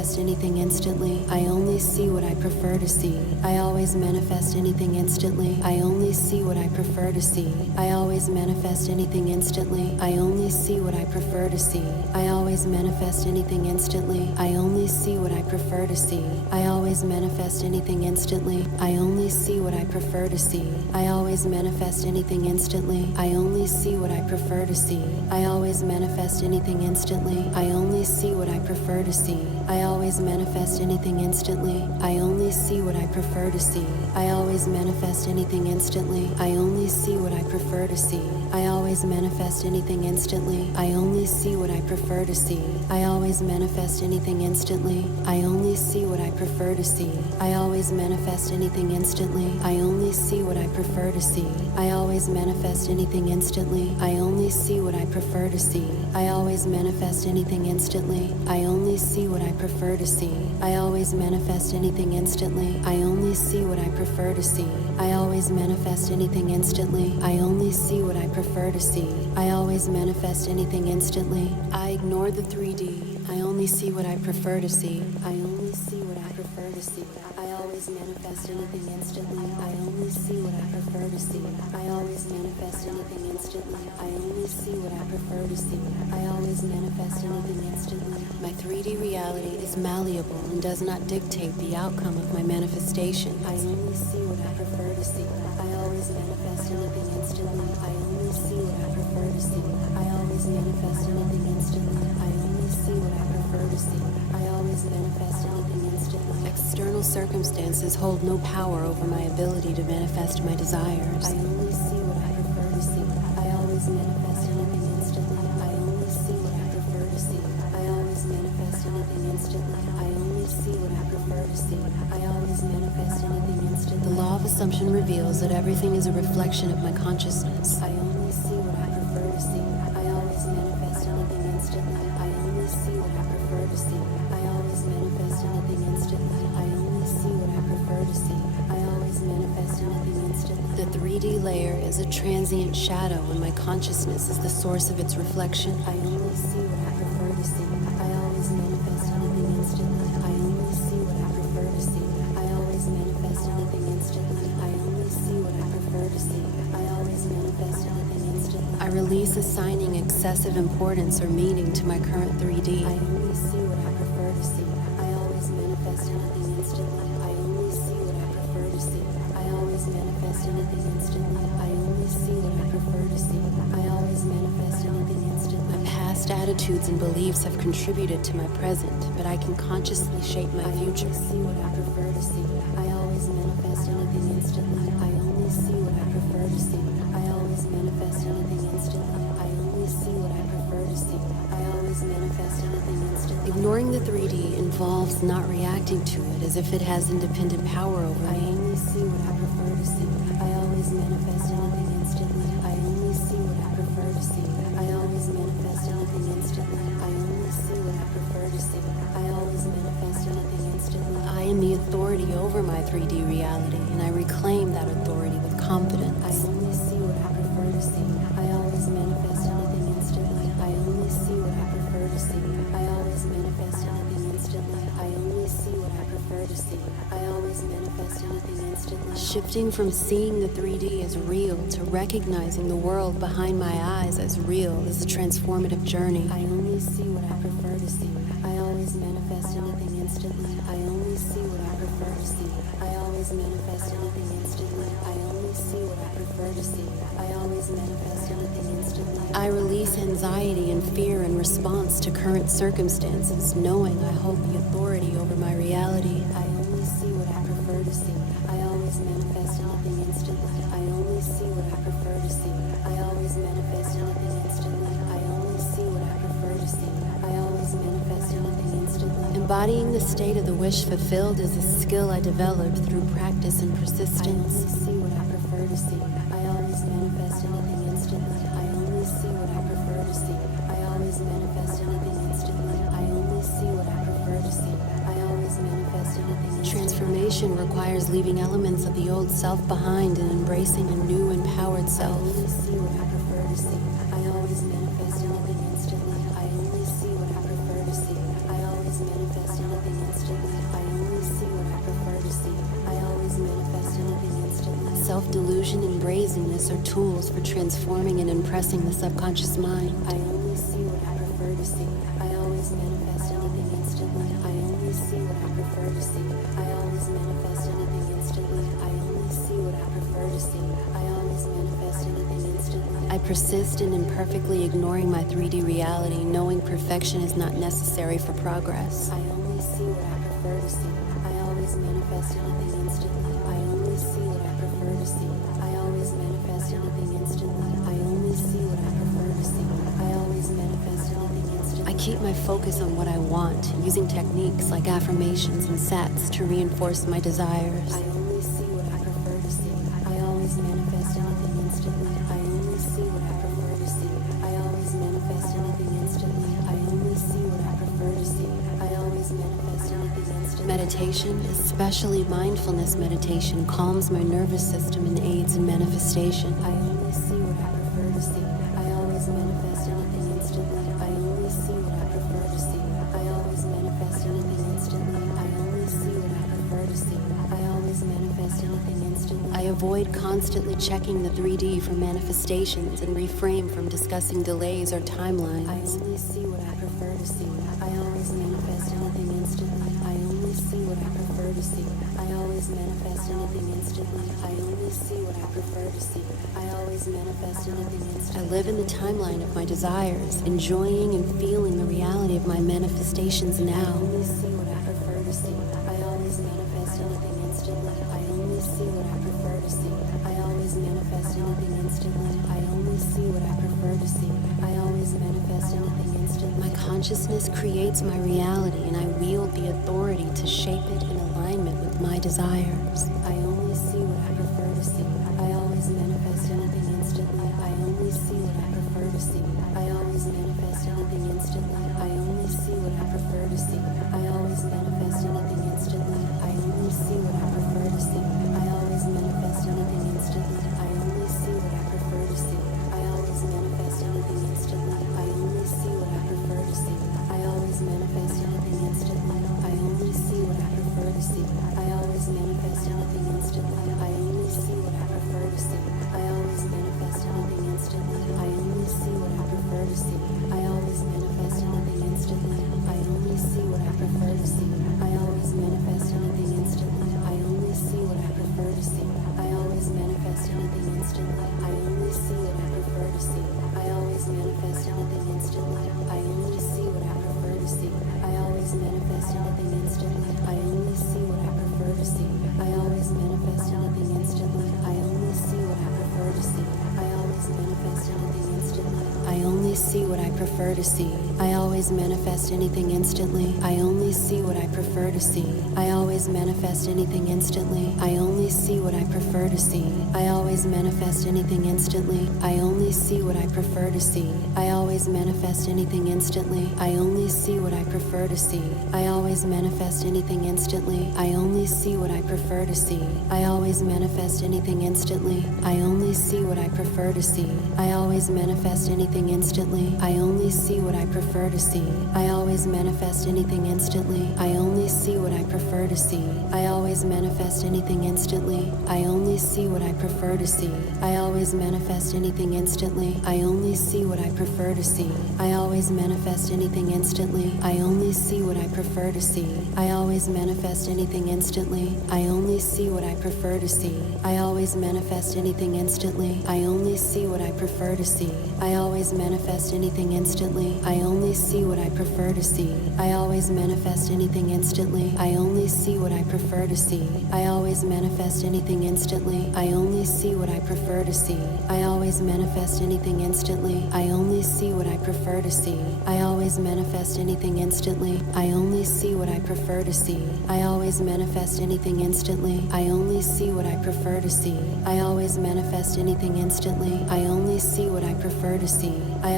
manifest anything instantly. I only see what I prefer to see. I always manifest anything instantly. I only see what I prefer to see. I always manifest anything instantly. I only see what I prefer to see. I always manifest anything instantly. I only see what I prefer to see. I always manifest anything instantly. I only see what I prefer to see. I always manifest anything instantly. I only see what I prefer to see. I always manifest anything instantly. I only see what I prefer to see. I always manifest anything instantly. I only see what I prefer to see. I always manifest anything instantly. I only see what I prefer to see. I always manifest anything instantly. I only see what I prefer to see. I always manifest anything instantly. I only see what I prefer to see. I always manifest anything instantly. I only see what I prefer to see. I always manifest anything instantly. I only see what I prefer to see. I always manifest anything instantly. I only see what I prefer to see. I always manifest anything instantly. I only see what I prefer to see. I always manifest anything instantly. I only see what I prefer to see. I always manifest anything instantly. I ignore the 3D. I only see what I prefer to see. I only see what I prefer to see. I always manifest anything instantly. I only see what I prefer to see. I always manifest anything instantly. I only see what I prefer to see. I always manifest anything instantly. My 3D reality is malleable and does not dictate the outcome of my manifestation. I only see what I prefer to see. I always manifest anything instantly. I only see what I prefer to see. I always manifest anything instantly. I only see what I prefer to see. I always manifest anything instantly. External circumstances hold no power over my ability to manifest my desires. I only see what I prefer to see. I always manifest anything instantly. I only see what I prefer to see. I always manifest anything instantly. I only see what I prefer to see. I always manifest anything instantly. The law of assumption reveals that everything is a reflection of my consciousness. I only see what I prefer to see. I always manifest anything instantly. I only see what I prefer to see. I always manifest anything instantly. I only see what I prefer to see. I always manifest anything instantly. The 3D layer is a transient shadow and my consciousness is the source of its reflection. I only see what I prefer to see. I always manifest anything instantly. I only see what I prefer to see. I always manifest anything instantly. I only see what I prefer to see. I always manifest anything instantly. I release assigning excessive importance or meaning to my current 3D. I only see what I prefer to see. I always manifest anything instantly. I only see what I prefer to see. I always manifest anything instantly. I only see what I prefer to see. I always manifest anything instantly. My past attitudes and beliefs have contributed to my present, but I can consciously shape my future. I only see what I prefer to see. I always manifest anything instantly. I only see what I prefer to see. I always manifest anything instantly. I only see what I prefer to see. I always manifest anything instantly. Ignoring the 3D involves not reacting to it as if it has independent power over me. I only see what I prefer to see. I always manifest anything instantly. I only see what I prefer to see. I always manifest anything instantly. I only see what I prefer to see. I always manifest anything instantly. I am the authority over my 3D reality, and I reclaim that authority with confidence. I only see what I prefer to see. I always manifest anything instantly. I only see what I prefer to see. I always manifest anything instantly. I only see what I prefer to see. I always manifest anything instantly. Shifting from seeing the 3D as real to recognizing the world behind my eyes as real is a transformative journey. I only see what I prefer to see. I always manifest anything instantly. I only see what I prefer to see. I always manifest anything instantly. I only see what I prefer to see. I always manifest anything instantly. I release anxiety and fear in response to current circumstances, knowing I hold the authority over my reality. I only see what I prefer to see. I always manifest anything instantly. I only see what I prefer to see. I always manifest anything instantly. I only see what I prefer to see. I always manifest anything instantly. Embodying the state of the wish fulfilled is a skill I developed through practice and persistence. I only see what I prefer to see. I always manifest anything instantly. I only see what I prefer to see. I always manifest anything instantly. I only see what I prefer to see. I always manifest anything instantly. Transformation requires leaving elements of the old self behind and embracing a new empowered self. I only see what I prefer to see. I always manifest anything instantly. I only see what I prefer to see. I always manifest anything instantly. I only see what I prefer to see. I always manifest anything instantly. Self-delusion and brazenness are tools for transforming and impressing the subconscious mind. I only see what I prefer to see. I always manifest anything instantly. I only see what I prefer to see. I always manifest anything instantly. I only see what I prefer to see. I always manifest anything instantly. I persist in imperfectly ignoring my 3D reality, knowing perfection is not necessary for progress. I only see what I prefer to see. I always manifest anything instantly. I only see what I prefer to see. I always manifest anything instantly. I only see what I prefer to see. I always manifest anything instantly. I keep my focus on what I want, using techniques like affirmations and sets to reinforce my desires. I only see what I prefer to see. I always manifest anything instantly. I only see what I prefer to see. I always manifest anything instantly. I only see what I prefer to see. I always manifest anything instantly. Meditation, especially mindfulness meditation, calms my nervous system and aids in manifestation. I only see what I prefer to see. I always manifest anything instantly. I only see what I prefer to see. I always manifest anything instantly. I only see what I prefer to see. I always manifest anything instantly. I avoid constantly checking the 3D for manifestations and refrain from discussing delays or timelines. I only see what I prefer to see. I always manifest anything instantly. I only see what I prefer to see. I always manifest anything instantly. I only see what I prefer to see. I always manifest anything instantly. I live in the timeline of my desires, enjoying and feeling the reality of my manifestations now. I only see what I prefer to see. I always manifest anything instantly. I only see what I prefer to see. I always manifest anything instantly. I only see what I prefer to see. I always manifest anything instantly. My consciousness creates my reality, and I wield the authority to shape it in alignment with my desires. I only see what I prefer to see. I always manifest anything instantly. I only see what I prefer to see. I always manifest anything instantly. I only see what I prefer to see. I always manifest anything instantly. I only see what I prefer to see. I always manifest anything instantly. I only see what I prefer to see. I always manifest anything instantly. I only see what I prefer to see. I always manifest anything instantly. I only see what I prefer to see. I always manifest anything instantly. I only see what I prefer to see. I always manifest anything instantly. I only see what I prefer to see. I always manifest anything instantly. I only see what I prefer to see. I always manifest anything instantly. I only see what I prefer to see. I always manifest anything instantly. I only see what I prefer to see. I always manifest anything instantly. I only see what I prefer to see. I always manifest anything instantly. I only see what I prefer to see. I always manifest anything instantly. I only see what I prefer to see. I always manifest anything instantly. I only see what I prefer to see. I always manifest anything instantly. I only see what I prefer to see. I always manifest anything instantly. I only see what I prefer to see. I always manifest anything instantly. I only see what I prefer to see. I always manifest anything instantly. I only see what I prefer to see. I always manifest anything instantly. I only see what I prefer to see. I always manifest anything instantly. I only see what I prefer to see. I always manifest anything instantly. I only see what I prefer to see. I always manifest anything instantly. I only see what I prefer to see. I always manifest anything instantly. I only see what I prefer to see. I always manifest anything instantly. I only see what I prefer to see. I always manifest anything instantly. I only see what I prefer to see. I always manifest anything instantly. I only see what I prefer to see. I always manifest anything instantly. I only see what I prefer to see. I always manifest anything instantly. I only see what I prefer to see. I always manifest anything instantly. I only see what I prefer to see. I always manifest anything instantly. I only see what I prefer to see. I always manifest anything instantly. I only see what I prefer to see. I always manifest anything instantly. I only see what I prefer to see. I always manifest anything instantly. I only see what I prefer to see. I always manifest anything instantly. I only see what I prefer to see. I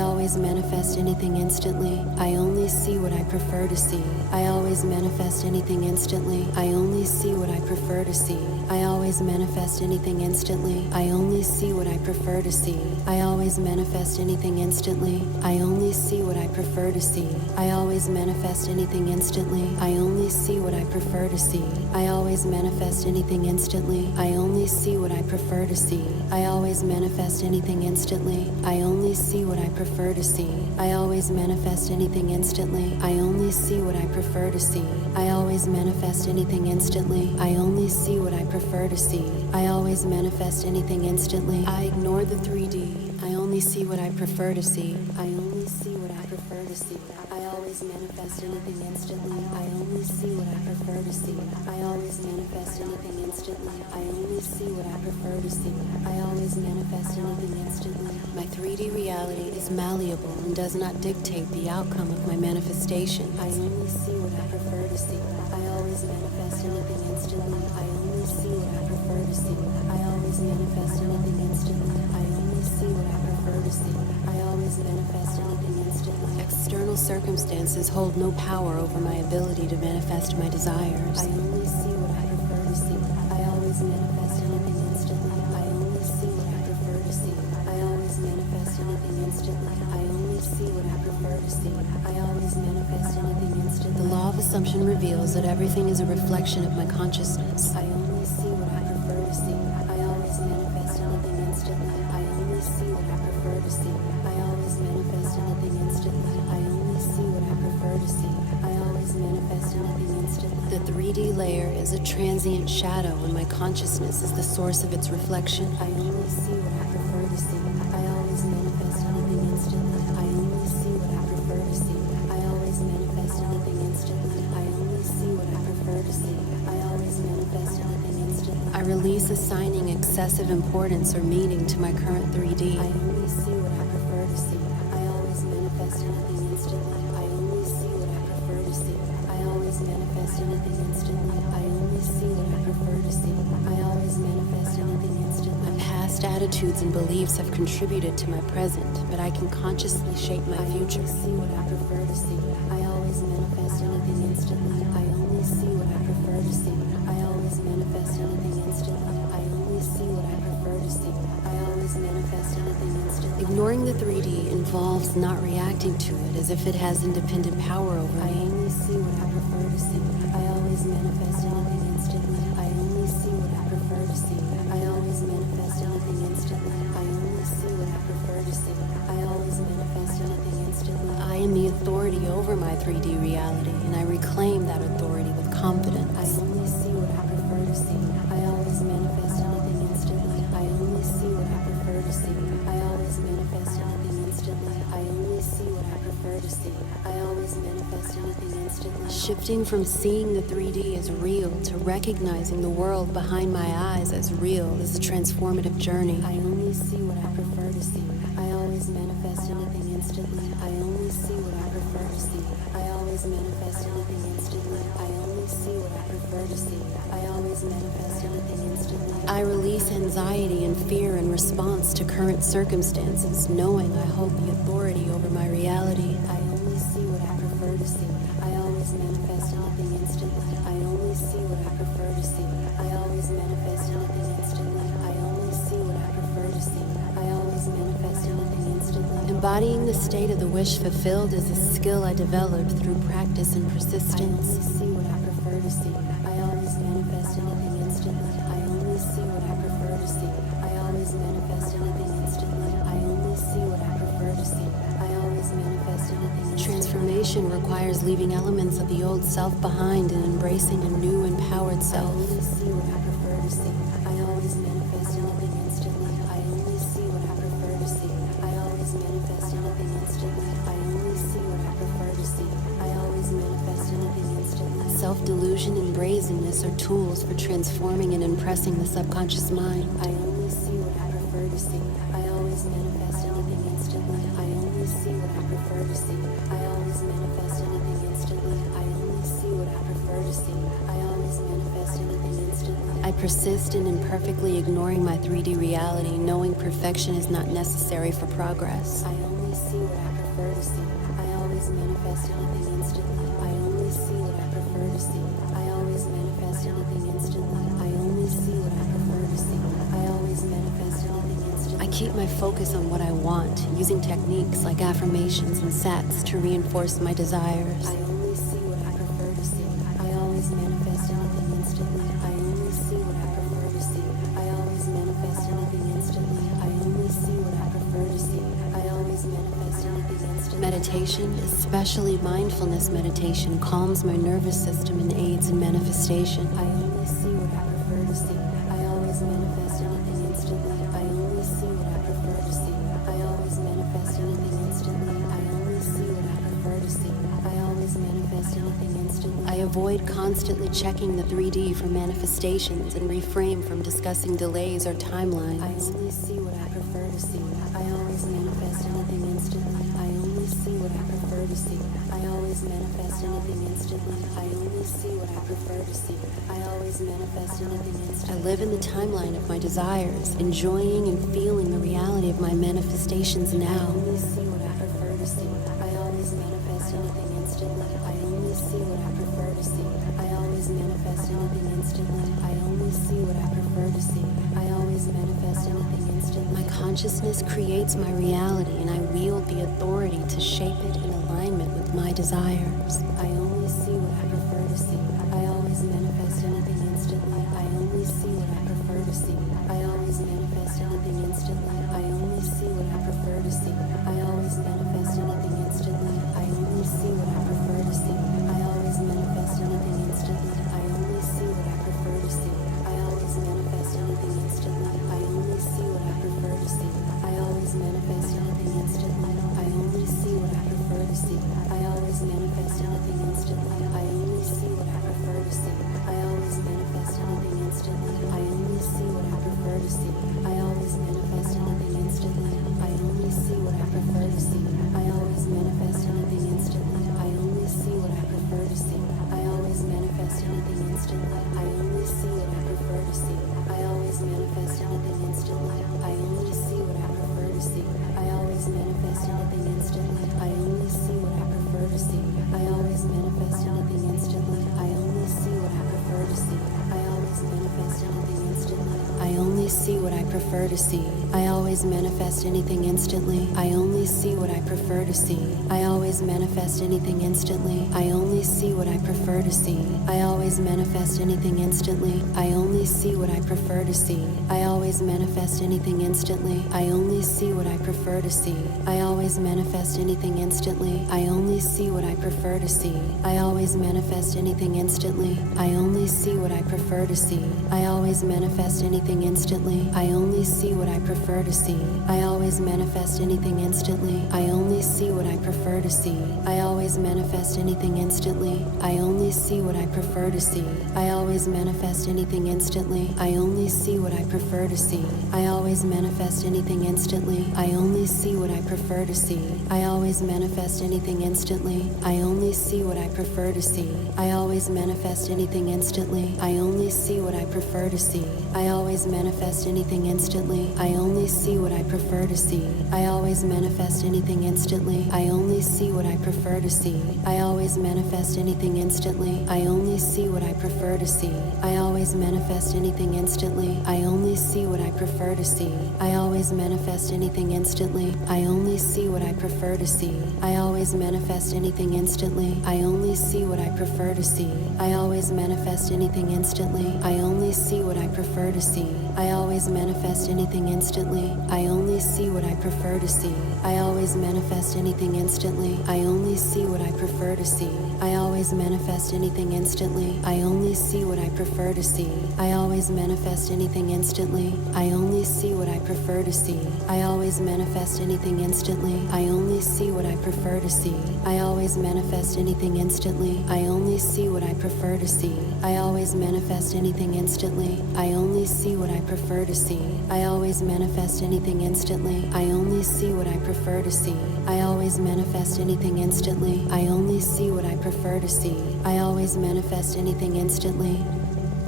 always manifest anything instantly. I only see what I prefer to see. I always manifest anything instantly. I only see what I prefer to see. I always manifest anything instantly. I only see what I prefer to see. I always manifest anything instantly. I only see what I prefer to see. I always manifest anything instantly. I only see what I prefer to see. I always manifest anything instantly. I only see what I prefer to see. I always manifest anything instantly. I only see what I prefer to see. I always manifest anything instantly. I only see what I prefer to see. I always manifest anything instantly. I only see what I prefer to see. I always manifest anything instantly. I ignore the 3D. I only see what I prefer to see. I only see what I prefer to see. I always manifest anything instantly. I only see what I prefer to see. I always manifest anything instantly. I only see what I prefer to see. I always manifest anything instantly. My 3D reality is malleable and does not dictate the outcome of my manifestation. I only see what I prefer to see. I always manifest anything instantly. I only see what I prefer to see. I always manifest anything instantly. I only see what I prefer to see. I always manifest anything instantly. External circumstances hold no power over my ability to manifest my desires. I only see what I prefer to see. I always manifest anything instantly. I only see what I prefer to see. I always manifest anything instantly. I only see what I prefer to see. I always manifest anything instantly. The law of assumption reveals that everything is a reflection of my consciousness. I only see what I prefer to see. I always manifest anything instantly. I only see what I prefer to see. I always manifest anything instantly. I only see what I prefer to see. I always manifest anything instantly. The 3D layer is a transient shadow and my consciousness is the source of its reflection. I only see what I prefer to see. I always manifest anything instantly. I only see what I prefer to see. I always manifest anything instantly. I only see what I prefer to see. I always manifest anything instantly. I release assigning excessive importance or meaning to my current 3D. I only see what I prefer to see. I always manifest anything instantly. I only see what I prefer to see. I always manifest anything instantly. I only see what I prefer to see. I always manifest anything instantly. My past attitudes and beliefs have contributed to my present, but I can consciously shape my future. I only see what I prefer to see. I always manifest anything instantly. I only see what I prefer to see. I always manifest anything instantly. I only see what I prefer to see. I always manifest anything instantly. Ignoring the 3D involves not reacting to it as if it has independent power over me. I only see what I prefer to see. I always manifest anything instantly. I only see what I prefer to see. I always manifest anything instantly. I only see what I prefer to see. I always manifest anything instantly. I am the authority over my 3D reality, and I reclaim that authority with confidence. I only see what I prefer to see. I always manifest anything instantly. I only see what I prefer to see. I always manifest anything instantly. I only see what I prefer to see. I always manifest anything instantly. Shifting from seeing the 3D as real to recognizing the world behind my eyes as real is a transformative journey. I only see what I prefer to see. I always manifest anything instantly. I only see what I prefer to see. I always manifest anything instantly. I only see what I prefer to see. I always manifest anything instantly. I release anxiety and fear in response to current circumstances, knowing I hold the authority over my reality. I only see what I prefer to see. I always manifest anything instantly. I only see what I prefer to see. I always manifest anything instantly. I only see what I prefer to see. I always manifest anything instantly. Embodying the state of the wish fulfilled is a skill I developed through practice and persistence. I only see what I prefer to see. I always manifest anything instantly. I only see what I prefer to see. I always manifest anything instantly. I only see what I prefer to see. I always manifest anything instantly. Transformation requires leaving elements of the old self behind and embracing a new empowered self. I only see what I prefer to see. I always manifest anything instantly. I only see what I prefer to see. I always manifest anything instantly. I only see what I prefer to see. I always manifest anything instantly. Self-delusion and brazenness are tools for transforming and impressing the subconscious mind. I only see what I prefer to see. I always manifest anything instantly. I only see what I prefer to see. I always manifest anything instantly. I only see what I prefer to see. I always manifest anything instantly. I persist in imperfectly ignoring my 3D reality, knowing perfection is not necessary for progress. I only only see what I prefer to see. I always manifest anything instantly. I only see what I prefer to see. I always manifest anything instantly. I only see what I prefer to see. I always manifest anything instantly. I keep my focus on what I want, using techniques like affirmations and sets to reinforce my desires. I only see what I prefer to see. I always manifest anything instantly. I only see what I prefer to see. I always manifest anything instantly. I only see what I prefer to see. I always manifest anything instantly. Meditation, especially mindfulness meditation, calms my nervous system and aids in manifestation. I only see what I prefer to see. I always manifest anything instantly. I only see what I prefer to see. I always manifest anything instantly. I only see what I prefer to see. I always manifest anything instantly. I avoid constantly checking the 3D for manifestations and refrain from discussing delays or timelines. I only see what I prefer to see. I always manifest anything instantly. I only see what I prefer to see. I always manifest anything instantly. I only see what I prefer to see. I always manifest anything instantly. I live in the timeline of my desires, enjoying and feeling the reality of my manifestations now. I only see what I prefer to see. I always manifest anything instantly. I only see what I prefer to see. I always manifest anything instantly. I only see what I prefer to see. I always manifest anything instantly. My consciousness creates my reality, and I wield the authority to shape it in alignment with my desires. I only see what I prefer to see. I always manifest anything instantly. I only see what I prefer to see. I always manifest anything instantly. I only see what I prefer to see. I always manifest anything instantly. I only see what I prefer to see. I always manifest anything instantly. I only see what I prefer to see. I always manifest anything instantly. I only see what I prefer to see. I always manifest anything instantly. I only see what I prefer to see. I always manifest anything instantly. I only see what I prefer to see. I always manifest anything instantly. I only see what I prefer to see. I always manifest anything instantly. I only see what I prefer to see. I always manifest anything instantly. I only see what I prefer to see. I always manifest anything instantly. I only see what I prefer to see. I always manifest anything instantly. I only see what I prefer to see. I always manifest anything instantly. I only see what I prefer to see. I always manifest anything instantly. I only see what I prefer to see. I always manifest anything instantly. I only see what I prefer to see. I always manifest anything instantly. I only see what I prefer to see. I always manifest anything instantly. I only see what I prefer to see. I always manifest anything instantly. I only see what I prefer to see. I always manifest anything instantly. I only see what I prefer to see. I always manifest anything instantly. I only see what I prefer to see. I always manifest anything instantly. I only see what I prefer to see. I always manifest anything instantly. I only see what I prefer to see. I always manifest anything instantly. I only see what I prefer to see. I always manifest anything instantly. I only see what I prefer to see. I always manifest anything instantly. I only see what I prefer to see. I always manifest anything instantly. I only see what I prefer to see. I always manifest anything instantly. I only see what I prefer to see. I always manifest anything instantly. I only see what I prefer to see. I always manifest anything instantly. I only see what I prefer to see. I always manifest anything instantly. I only see what I prefer to see. I always manifest anything instantly. I only see what I prefer to see. I always manifest anything instantly. I only see what I prefer to see. I always manifest anything instantly. I only see what I prefer to see. I always manifest anything instantly. I only see what I prefer to see. I always manifest anything instantly. I only see what I prefer to see. I always manifest anything instantly. I only see what I prefer to see. I always manifest anything instantly. I only see what I prefer to see. I always manifest anything instantly. I only see what I prefer to see. I always manifest anything instantly. I only see what I prefer to see. I always manifest anything instantly. I only see what I prefer to see. I always manifest anything instantly. I only see what I prefer to see. I always manifest anything instantly. I only see what I prefer to see. I always manifest anything instantly. I only see what I prefer to see. I always manifest anything instantly. I only see what I prefer to see. I always manifest anything instantly.